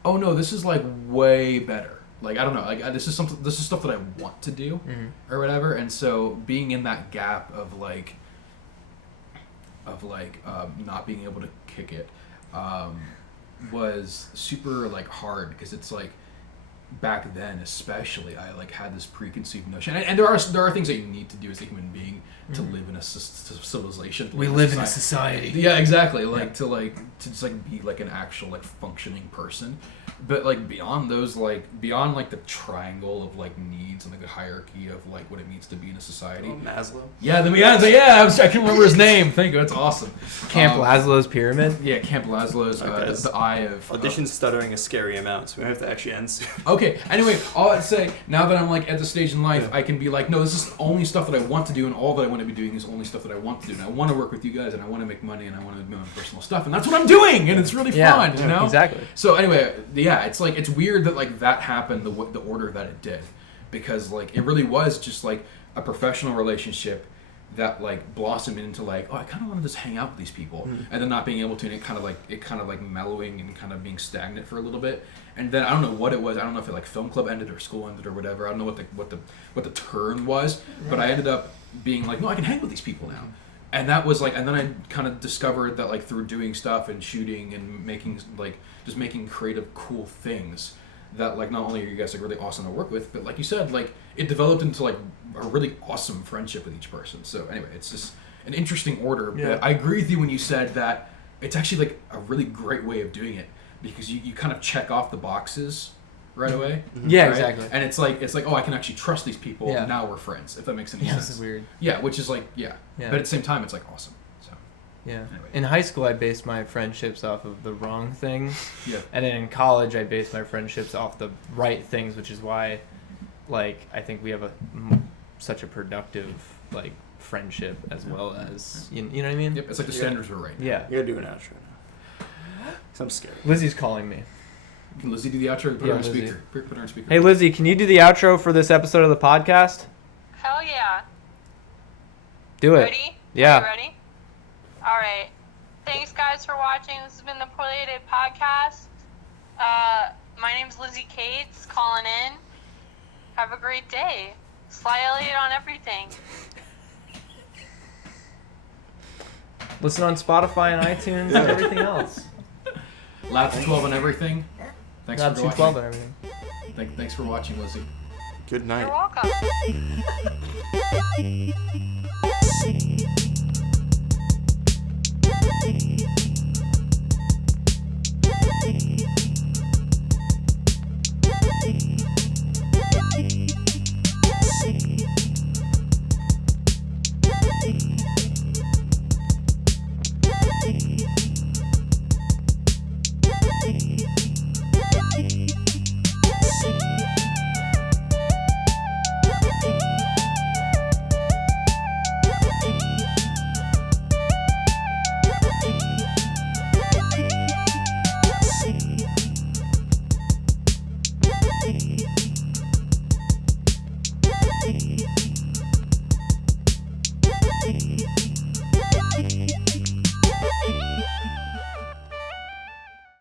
oh no, this is, like, way better. Like I don't know, like this is stuff that I want to do, or whatever. And so being in that gap of not being able to kick it, was super like hard because it's like back then especially I like had this preconceived notion, and there are things that you need to do as a human being to live in a civilization. We live in a society. Yeah, exactly. Like to just like be like an actual like functioning person. But like beyond those, like beyond like the triangle of like needs and like the hierarchy of like what it means to be in a society. Maslow. Yeah, I can't remember his name. Thank you. That's awesome. Camp Laszlo's pyramid. Yeah, Camp Laszlo's the eye of audition's stuttering a scary amount, so we have to actually end soon. Okay. Anyway, all I'd say now that I'm like at the stage in life, I can be like, no, this is only stuff that I want to do, and all that I want to be doing is only stuff that I want to do. And I want to work with you guys, and I want to make money, and I want to do my own personal stuff, and that's what I'm doing, and it's really fun. You know? Exactly. So anyway, yeah, it's like it's weird that like that happened the order that it did, because like it really was just like a professional relationship that like blossomed into like, oh, I kind of want to just hang out with these people, and then not being able to, and it kind of like mellowing and kind of being stagnant for a little bit, and then I don't know what it was. I don't know if it like film club ended or school ended or whatever. I don't know what the turn was, but I ended up being like, no, I can hang with these people now. And that was like, and then I kind of discovered that like through doing stuff and shooting and making like just making creative cool things, that like not only are you guys like really awesome to work with, but like you said, like it developed into like a really awesome friendship with each person. So anyway, it's just an interesting order. Yeah. But I agree with you when you said that it's actually like a really great way of doing it, because you kind of check off the boxes right away. Yeah, right? exactly. And it's like oh, I can actually trust these people. Yeah. Now we're friends. If that makes any sense. This is weird. Yeah, which is like yeah. Yeah. But at the same time, it's like awesome. So Yeah. anyway. In high school, I based my friendships off of the wrong things. Yeah. And then in college, I based my friendships off the right things, which is why, like, I think we have such a productive, like, friendship as well as, you know what I mean? Yep. It's like the standards were right. Yeah. You gotta do an outro now. 'Cause I'm scared. Lizzie's calling me. Can Lizzie do the outro? Put her on Lizzie. speaker. Put her on speaker. Hey, Lizzie, can you do the outro for this episode of the podcast? Hell yeah. Do it. Ready? Yeah. You ready? All right. Thanks, guys, for watching. This has been the Poorly Edited Podcast. My name's Lizzie Cates, calling in. Have a great day. Sly Elliott on everything. Listen on Spotify and iTunes and everything else. Lab 12 on everything. Thanks Lab for 212 watching. and everything. Thanks for watching, Lizzie. Good night. You're welcome.